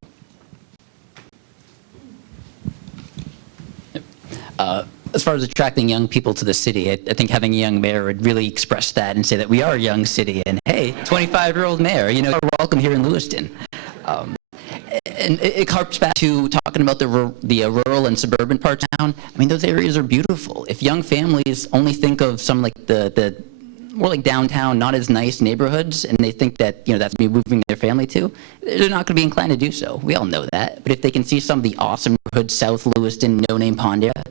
As far as attracting young people to the city, I think having a young mayor would really express that and say that we are a young city, and hey, 25-year-old mayor, you know, you're welcome here in Lewiston. And it harps back to talking about the rural and suburban parts of town. I mean, those areas are beautiful. If young families only think of some like the more like downtown, not as nice neighborhoods, and they think that, you know, that's me moving their family to, they're not going to be inclined to do so. We all know that. But if they can see some of the awesome neighborhoods, South Lewiston, No Name Pond area,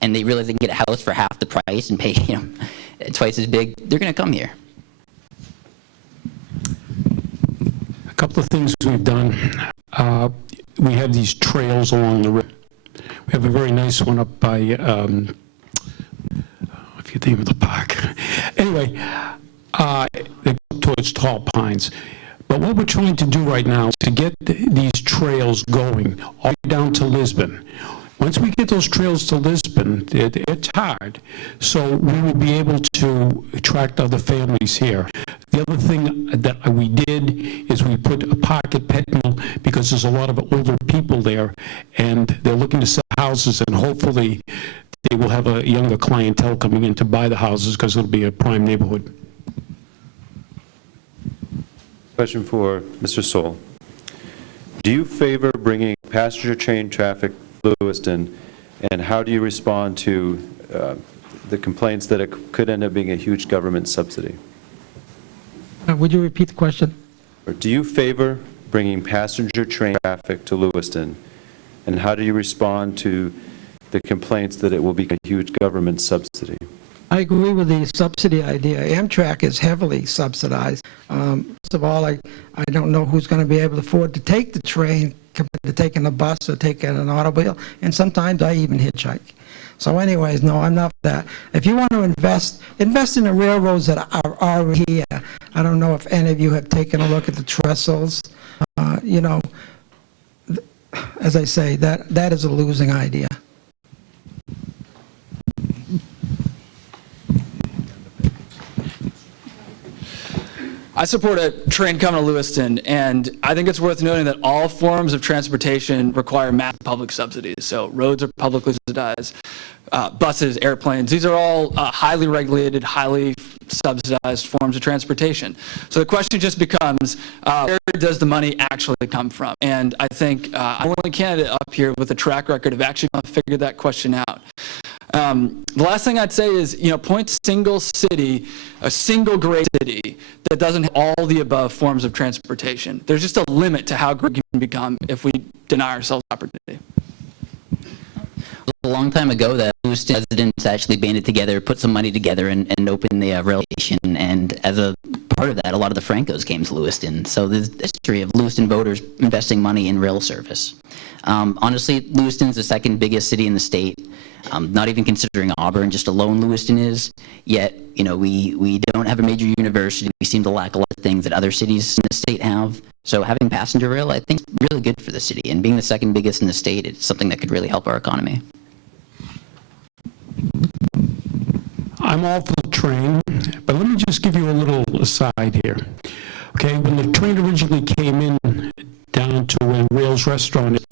and they realize they can get a house for half the price and pay, you know, twice as big, they're going to come here. A couple of things we've done. We have these trails along the river. We have a very nice one up by, I forget the name of the park. Anyway, they go towards Tall Pines. But what we're trying to do right now is to get these trails going all the way down to Lisbon. Once we get those trails to Lisbon, it's hard, so we will be able to attract other families here. The other thing that we did is we put a pocket pet mill because there's a lot of older people there, and they're looking to sell houses, and hopefully they will have a younger clientele coming in to buy the houses because it'll be a prime neighborhood. Question for Mr. Soule. Do you favor bringing passenger train traffic to Lewiston, and how do you respond to the complaints that it could end up being a huge government subsidy? Would you repeat the question? Or do you favor bringing passenger train traffic to Lewiston, and how do you respond to the complaints that it will be a huge government subsidy? I agree with the subsidy idea. Amtrak is heavily subsidized. First of all, I don't know who's going to be able to afford to take the train compared to taking a bus or taking an automobile, and sometimes I even hitchhike. So anyways, no, I'm not for that. If you want to invest in the railroads that are already here. I don't know if any of you have taken a look at the trestles. You know, as I say, that is a losing idea. I support a train coming to Lewiston, and I think it's worth noting that all forms of transportation require massive public subsidies. So roads are publicly subsidized, buses, airplanes. These are all highly regulated, highly subsidized forms of transportation. So the question just becomes, where does the money actually come from? And I think I'm the only candidate up here with a track record of actually figuring that question out. The last thing I'd say is, point to single city, a single great city that doesn't have all the above forms of transportation. There's just a limit to how great it can become if we deny ourselves opportunity. A long time ago, the Lewiston residents actually banded together, put some money together, and opened the rail station. And as a part of that, a lot of the Francos came to Lewiston. So there's a history of Lewiston voters investing money in rail service. Honestly, Lewiston is the second biggest city in the state. Not even considering Auburn, just alone Lewiston is. Yet, we don't have a major university. We seem to lack a lot of things that other cities in the state have. So having passenger rail, I think, is really good for the city. And being the second biggest in the state, it's something that could really help our economy. I'm all for the train, but let me just give you a little aside here. Okay, when the train originally came in down to where Wales Restaurant is,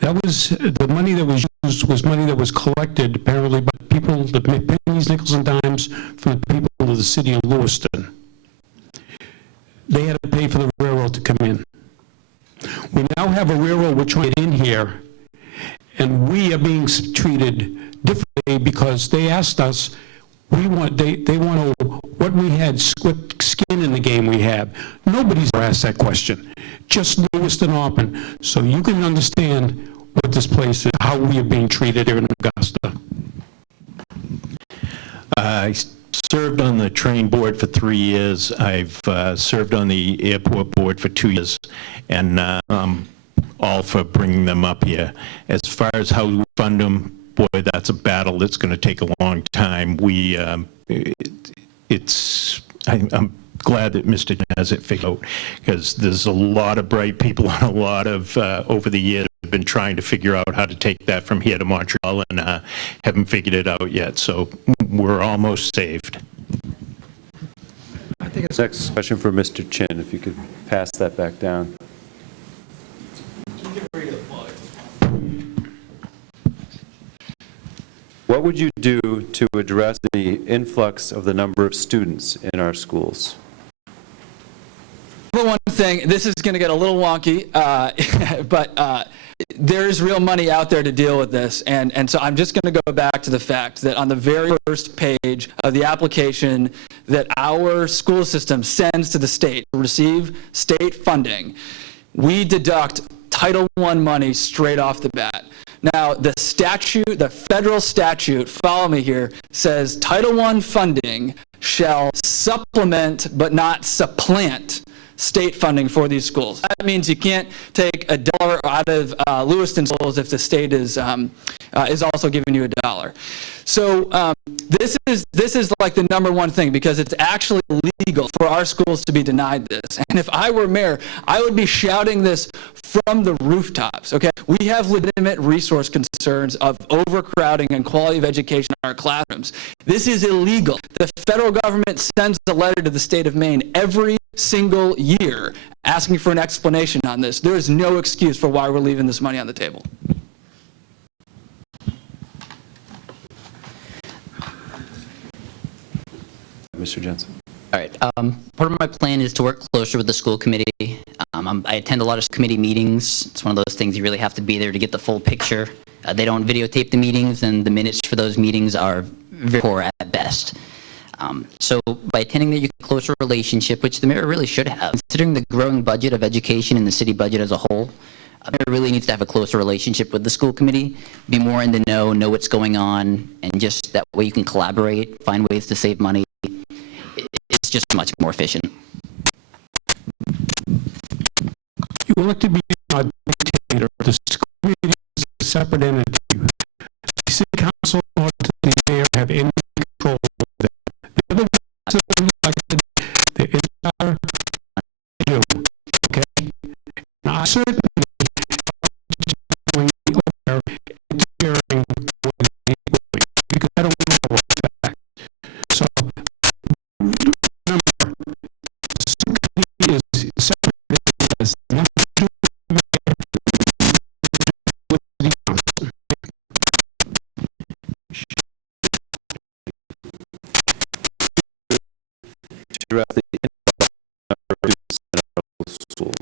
that was, the money that was used was money that was collected apparently by people, the pennies, nickels, and dimes from the people of the city of Lewiston. They had to pay for the railroad to come in. We now have a railroad we're trying to get in here, and we are being treated differently because they asked us, they want to know what we had, what skin in the game we have. Nobody's ever asked that question, just Lewiston, Auburn. So you can understand what this place is, how we are being treated here in Augusta. I served on the train board for 3 years. I've served on the airport board for 2 years, and I'm all for bringing them up here. As far as how we fund them, boy, that's a battle that's going to take a long time. I'm glad that Mr. has it figured out, because there's a lot of bright people and a lot of, over the years, have been trying to figure out how to take that from here to Montreal and haven't figured it out yet. So we're almost saved. I think it's Next question for Mr. Chin, if you could pass that back down. What would you do to address the influx of the number of students in our schools? For one thing, this is going to get a little wonky, but there's real money out there to deal with this. And so I'm just going to go back to the fact that on the very first page of the application that our school system sends to the state to receive state funding, we deduct Title I money straight off the bat. Now, the statute, the federal statute, follow me here, says Title I funding shall supplement but not supplant state funding for these schools. That means you can't take $1 out of Lewiston schools if the state is also giving you $1. So this is like the number one thing, because it's actually illegal for our schools to be denied this. And if I were mayor, I would be shouting this from the rooftops, okay? We have legitimate resource concerns of overcrowding and quality of education in our classrooms. This is illegal. The federal government sends a letter to the state of Maine every single year asking for an explanation on this. There is no excuse for why we're leaving this money on the table. Mr. Jensen. All right. Part of my plan is to work closer with the school committee. I attend a lot of committee meetings. It's one of those things you really have to be there to get the full picture. They don't videotape the meetings, and the minutes for those meetings are very poor at best. So by attending that, you get a closer relationship, which the mayor really should have. Considering the growing budget of education and the city budget as a whole, the mayor really needs to have a closer relationship with the school committee, be more in the know what's going on, and just that way you can collaborate, find ways to save money. It's just much more efficient. You elect to be a dictator. The school committee is a separate entity. The city council or the mayor have any control over that. The other ones that are elected, the entire do. Okay? Now, I certainly going over interfering because I don't know what the fact. So remember, the school committee is separate. Has nothing to do with the mayor, with the council. address the students in our local schools.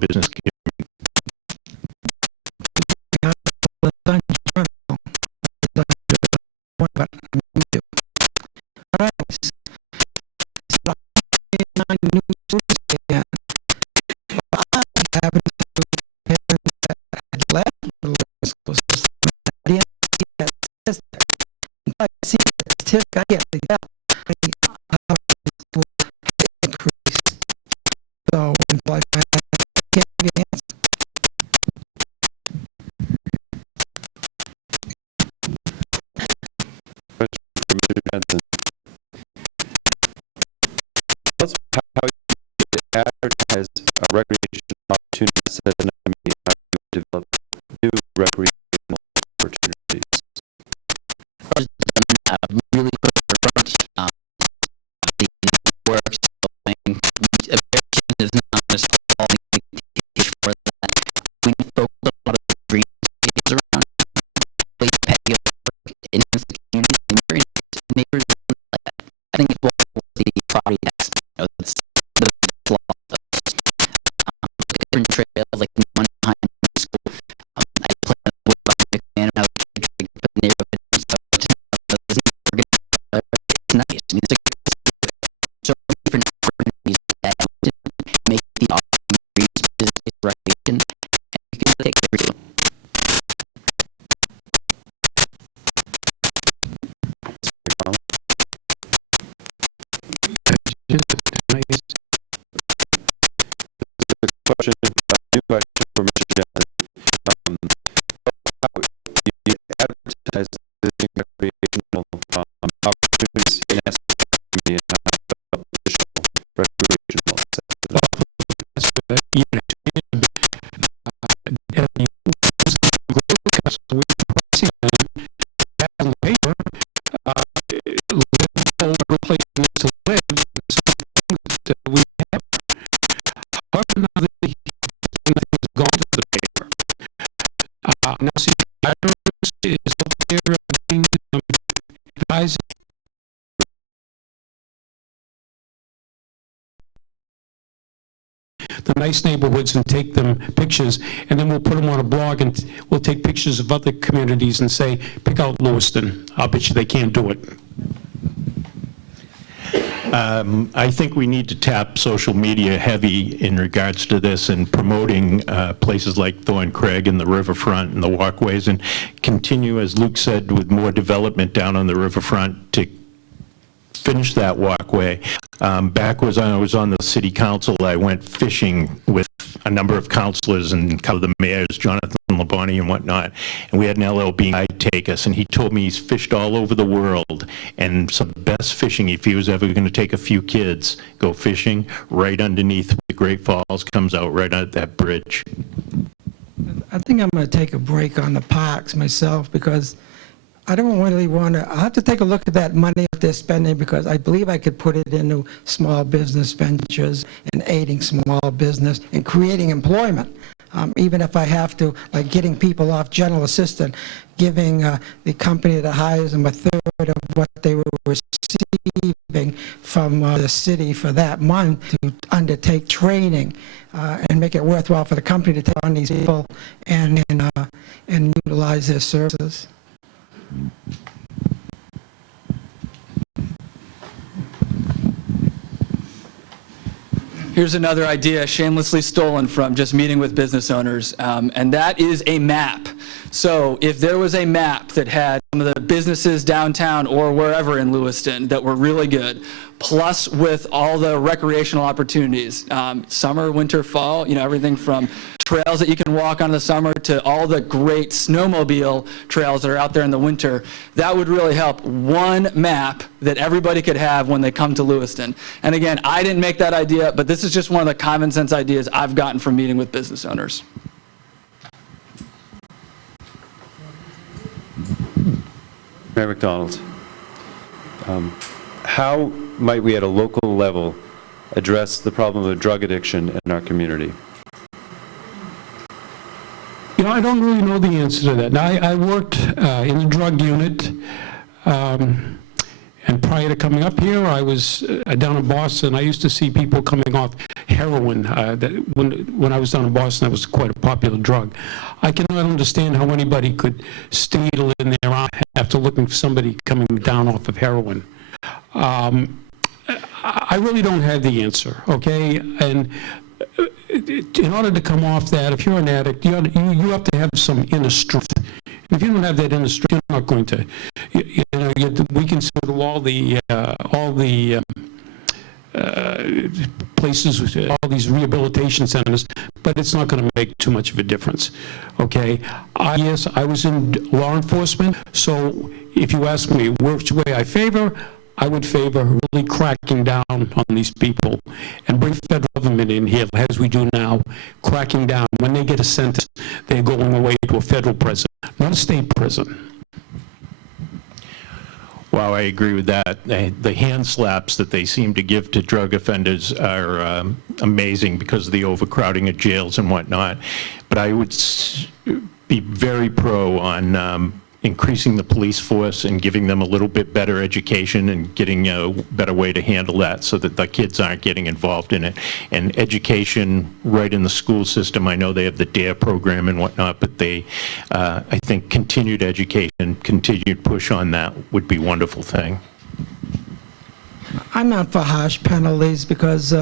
Business How you advertise recreational opportunities at an meeting, how you develop new recreational opportunities. Really put forefront the work. So, American is not just all for that. We need to focus on a lot of the green spaces around, place patio in the community, neighbors like that. I think it's one of the property tax. It's the law. Different trails like the one behind the school. I plan to whip up the man and I would try to put the neighborhood and stuff. It's nice. I mean, it's like so many different opportunities that make the green space recreation, and you can take everything. New question for Mr. Jensen. How you advertise existing recreational opportunities in community and additional recreational Now, see, is up there being advised. The nice neighborhoods and take them pictures, and then we'll put them on a blog, and we'll take pictures of other communities and say, pick out Lewiston. I'll bet you they can't do it. I think we need to tap social media heavy in regards to this and promoting places like Thorn Craig and the riverfront and the walkways, and continue, as Luke said, with more development down on the riverfront to finish that walkway. Back when I was on the city council, I went fishing with a number of councilors and the mayors, Jonathan Labonte and whatnot, and we had an LLB guide take us, and he told me he's fished all over the world, and some of the best fishing, if he was ever going to take a few kids, go fishing right underneath the Great Falls, comes out right at that bridge. I think I'm going to take a break on the parks myself, because I don't really want to, I'll have to take a look at that money that they're spending, because I believe I could put it into small business ventures and aiding small business and creating employment. Even if I have to, like getting people off general assistant, giving the company that hires them a third of what they were receiving from the city for that month to undertake training and make it worthwhile for the company to take on these people and utilize their services. Here's another idea shamelessly stolen from just meeting with business owners, and that is a map. So if there was a map that had some of the businesses downtown or wherever in Lewiston that were really good, plus with all the recreational opportunities, summer, winter, fall, you know, everything from trails that you can walk on in the summer to all the great snowmobile trails that are out there in the winter. That would really help. One map that everybody could have when they come to Lewiston. And again, I didn't make that idea, but this is just one of the common sense ideas I've gotten from meeting with business owners. Mayor Macdonald, how might we at a local level address the problem of drug addiction in our community? You know, I don't really know the answer to that. Now, I worked in the drug unit, and prior to coming up here, I was down in Boston. I used to see people coming off heroin. When I was down in Boston, that was quite a popular drug. I cannot understand how anybody could stay in there after looking for somebody coming down off of heroin. I really don't have the answer, okay? And in order to come off that, if you're an addict, you have to have some inner strength. If you don't have that inner strength, you're not going to. We can sort of all the places, all these rehabilitation centers, but it's not going to make too much of a difference. Okay. Yes, I was in law enforcement, so if you ask me which way I favor, I would favor really cracking down on these people and bring federal government in here, as we do now, cracking down. When they get a sentence, they're going away to a federal prison, not a state prison. Wow, I agree with that. The hand slaps that they seem to give to drug offenders are amazing because of the overcrowding of jails and whatnot. But I would be very pro on increasing the police force and giving them a little bit better education and getting a better way to handle that so that the kids aren't getting involved in it. And education right in the school system, I know they have the DARE program and whatnot, but they, I think continued education, continued push on that would be a wonderful thing. I'm not for harsh penalties because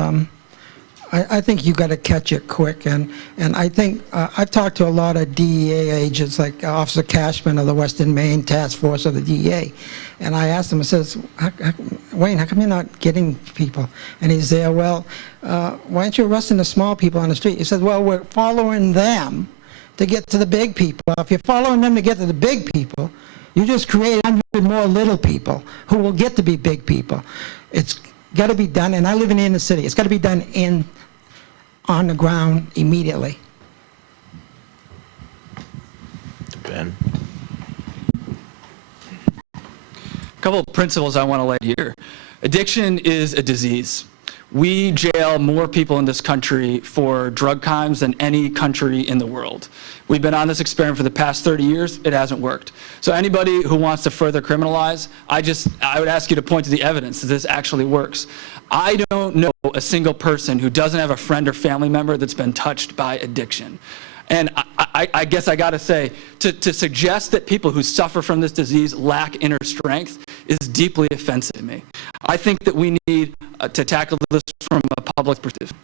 I think you got to catch it quick, and I think I've talked to a lot of DEA agents, like Officer Cashman of the Western Maine Task Force of the DEA, and I asked him, I says, Wayne, how come you're not getting people? And he's there, well, why aren't you arresting the small people on the street? He says, well, we're following them to get to the big people. If you're following them to get to the big people, you just create 100 more little people who will get to be big people. It's got to be done, and I live in the inner city. It's got to be done on the ground immediately. Ben. A couple of principles I want to lay here. Addiction is a disease. We jail more people in this country for drug crimes than any country in the world. We've been on this experiment for the past 30 years. It hasn't worked. So anybody who wants to further criminalize, I would ask you to point to the evidence that this actually works. I don't know a single person who doesn't have a friend or family member that's been touched by addiction. And I guess I got to say, to suggest that people who suffer from this disease lack inner strength is deeply offensive to me. I think that we need to tackle this from a public perspective.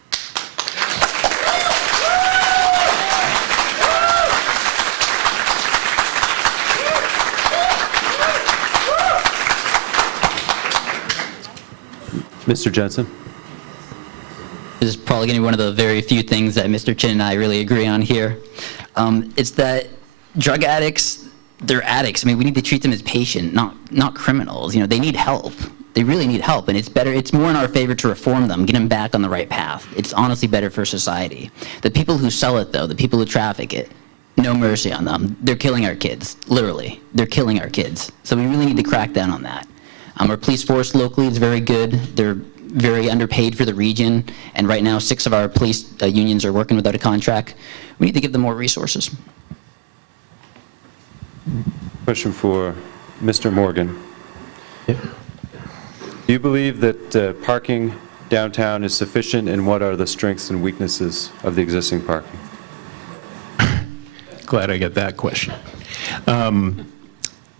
Mr. Jensen? This is probably going to be one of the very few things that Mr. Chin and I really agree on here. It's that drug addicts, they're addicts. I mean, we need to treat them as patients, not criminals. You know, they need help. They really need help, and it's more in our favor to reform them, get them back on the right path. It's honestly better for society. The people who sell it, though, the people who traffic it, no mercy on them. They're killing our kids, literally. They're killing our kids. So we really need to crack down on that. Our police force locally is very good. They're very underpaid for the region, and right now 6 of our police unions are working without a contract. We need to give them more resources. Question for Mr. Morgan. Yeah. Do you believe that parking downtown is sufficient, and what are the strengths and weaknesses of the existing parking? Glad I got that question.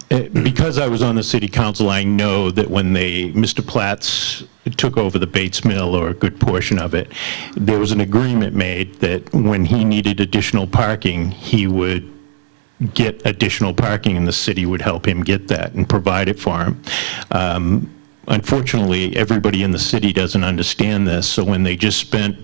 Because I was on the city council, I know that when Mr. Platts took over the Bates Mill, or a good portion of it, there was an agreement made that when he needed additional parking, he would get additional parking, and the city would help him get that and provide it for him. Unfortunately, everybody in the city doesn't understand this, so when they just spent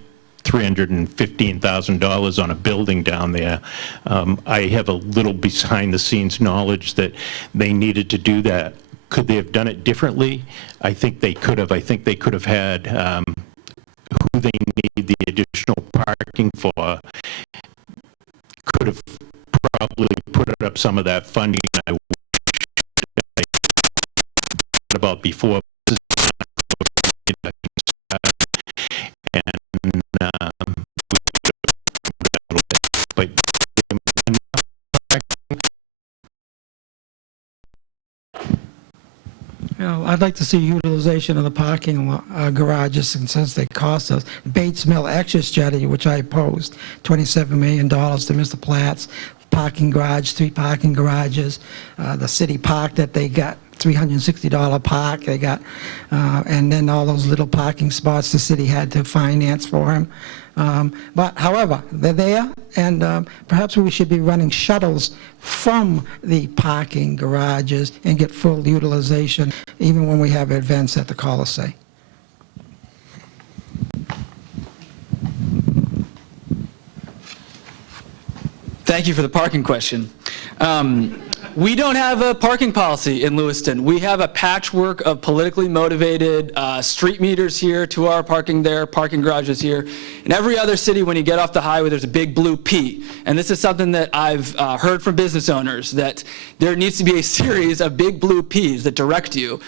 $315,000 on a building down there. I have a little behind-the-scenes knowledge that they needed to do that. Could they have done it differently? I think they could have. I think they could have had who they need the additional parking for, could have probably put up some of that funding I wish I thought about before. And but I'd like to see utilization of the parking garages, and since they cost us. Bates Mill exit strategy, which I opposed, $27 million to Mr. Platt's parking garage, 3 parking garages, the city park that they got, $360 park they got, and then all those little parking spots the city had to finance for him. But however, they're there, and perhaps we should be running shuttles from the parking garages and get full utilization, even when we have events at the Coliseum. Thank you for the parking question. We don't have a parking policy in Lewiston. We have a patchwork of politically motivated street meters here, 2-hour parking there, parking garages here. In every other city, when you get off the highway, there's a big blue P. And this is something that I've heard from business owners, that there needs to be a series of big blue Ps that direct you.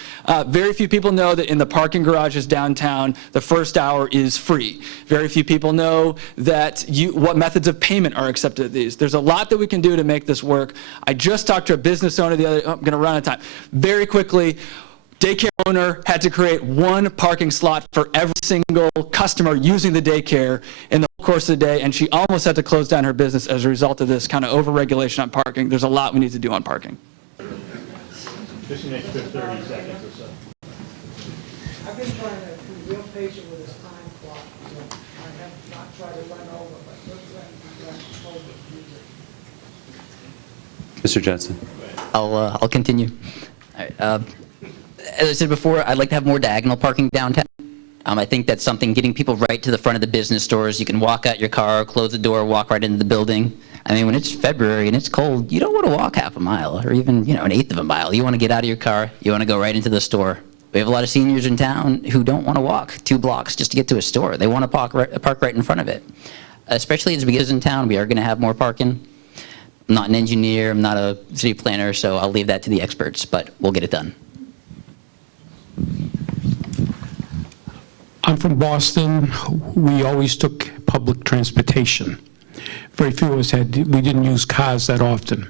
Very few people know that in the parking garages downtown, the first hour is free. Very few people know that what methods of payment are accepted at these. There's a lot that we can do to make this work. I just talked to a business owner the other day. I'm going to run out of time. Very quickly, daycare owner had to create 1 parking slot for every single customer using the daycare in the course of the day, and she almost had to close down her business as a result of this kind of over-regulation on parking. There's a lot we need to do on parking. Just an extra 30 seconds or so. I've been trying to be real patient with this time clock. I have not tried to run over, but we're trying to run over. Mr. Jensen. I'll continue. All right, as I said before, I'd like to have more diagonal parking downtown. I think that's something, getting people right to the front of the business stores. You can walk out your car, close the door, walk right into the building. I mean, when it's February and it's cold, you don't want to walk half a mile or even, an eighth of a mile. You want to get out of your car. You want to go right into the store. We have a lot of seniors in town who don't want to walk 2 blocks just to get to a store. They want to park right in front of it. Especially as we get in town, we are going to have more parking. I'm not an engineer, I'm not a city planner, so I'll leave that to the experts, but we'll get it done. I'm from Boston. We always took public transportation. Very few of us we didn't use cars that often.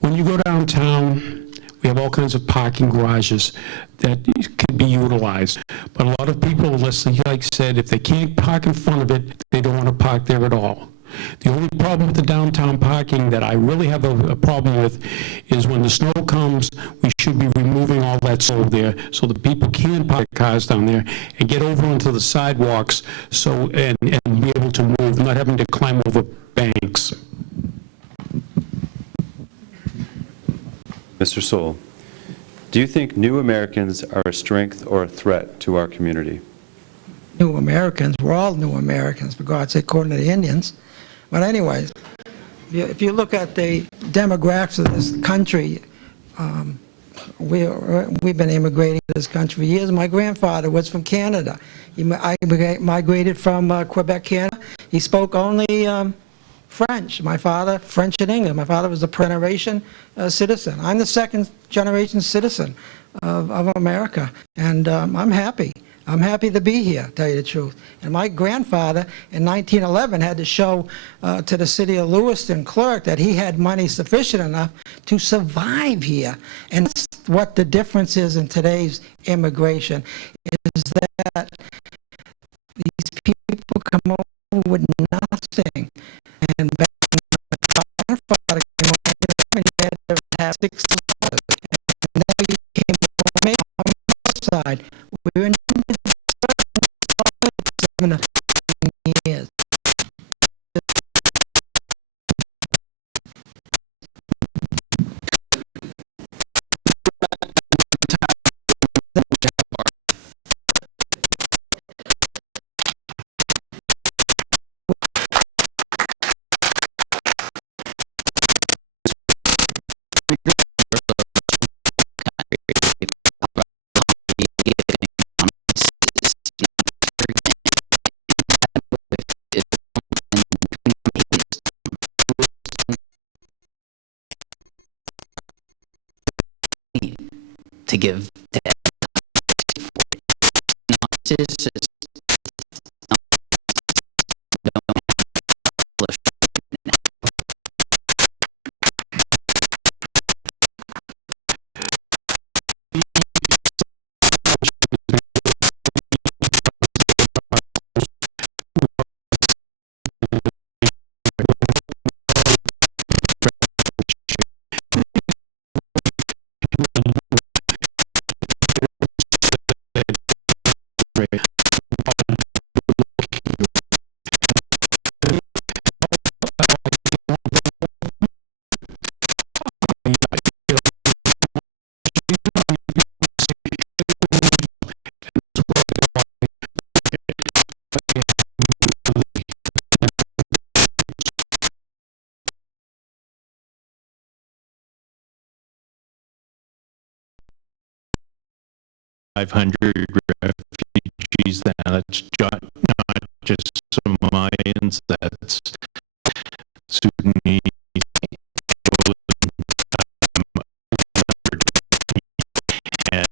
When you go downtown, we have all kinds of parking garages that can be utilized. But a lot of people, like said, if they can't park in front of it, they don't want to park there at all. The only problem with the downtown parking that I really have a problem with is when the snow comes, we should be removing all that snow there so that people can park cars down there and get over onto the sidewalks and be able to move, not having to climb over banks. Mr. Soule, do you think new Americans are a strength or a threat to our community? New Americans, we're all new Americans, for God's sake, according to the Indians. But anyways, if you look at the demographics of this country, we've been immigrating to this country for years. My grandfather was from Canada. I migrated from Quebec, Canada. He spoke only French. My father, French and English. My father was a first-generation citizen. I'm the second-generation citizen of America, and I'm happy. I'm happy to be here, to tell you the truth. And my grandfather in 1911 had to show to the city of Lewiston clerk that he had money sufficient enough to survive here. And that's what the difference is in today's immigration, is that these people come over with nothing. And back when my grandfather came over, he had to have $6. And then he came over on the other side. We were in 7 years. to give to novices. Refugees now. That's not just Somalians, that's Sudanese, and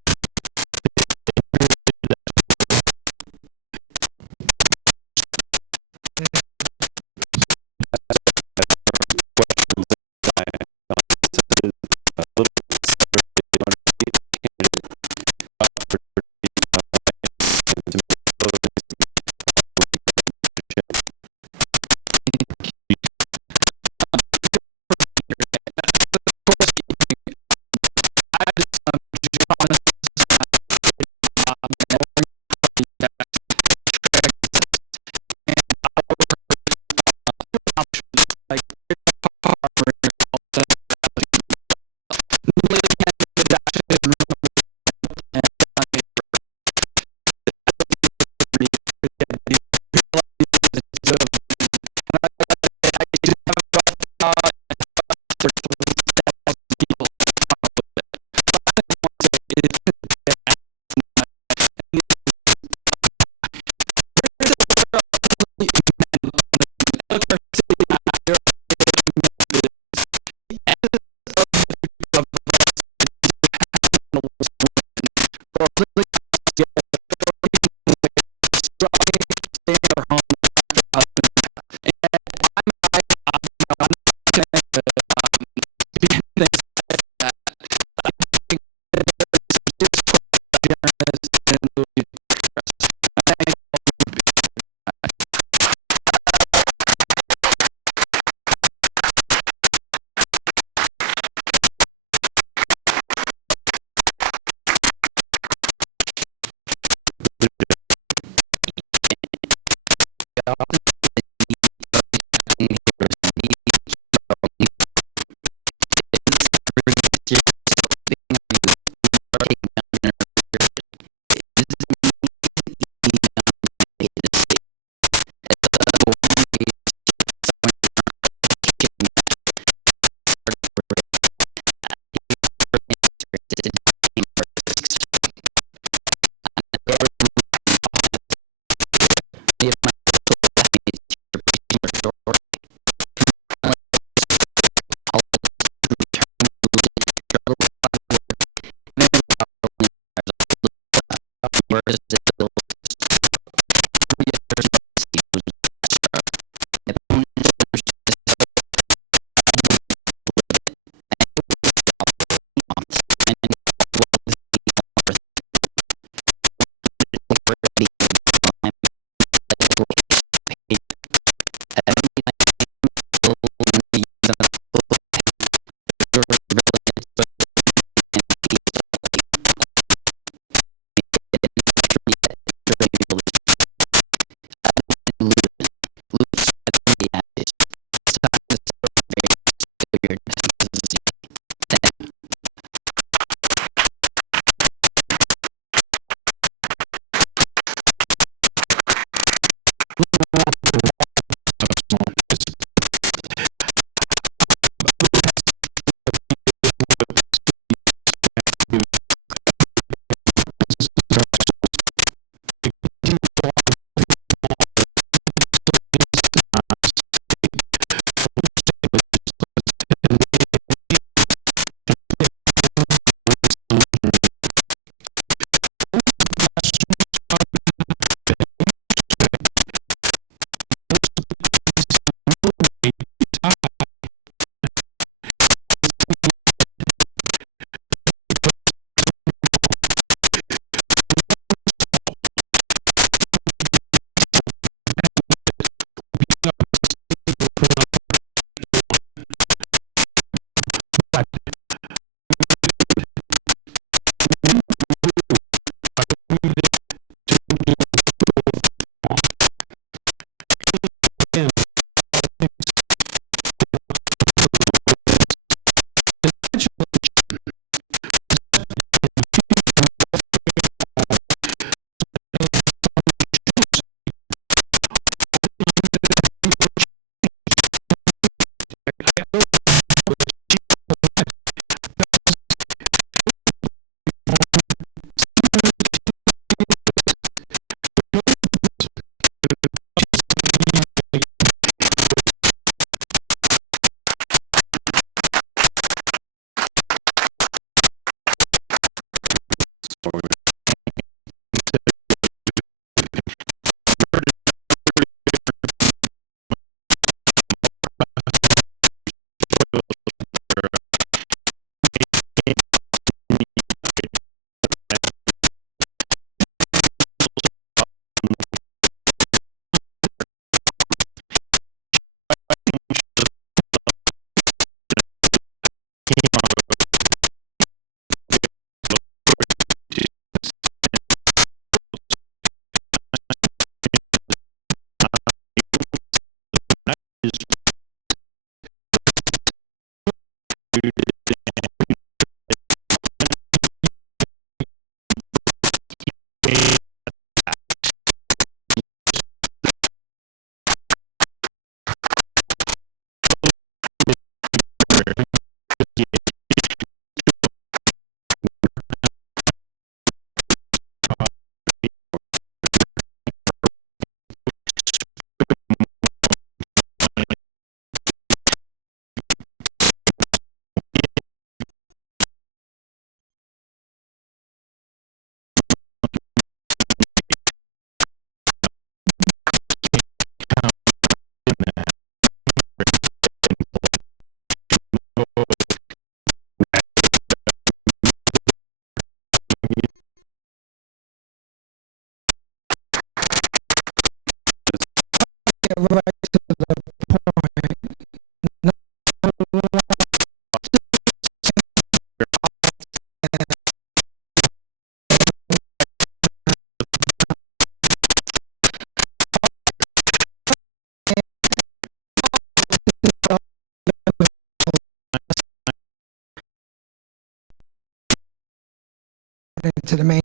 according to the Maine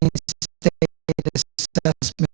State Assessment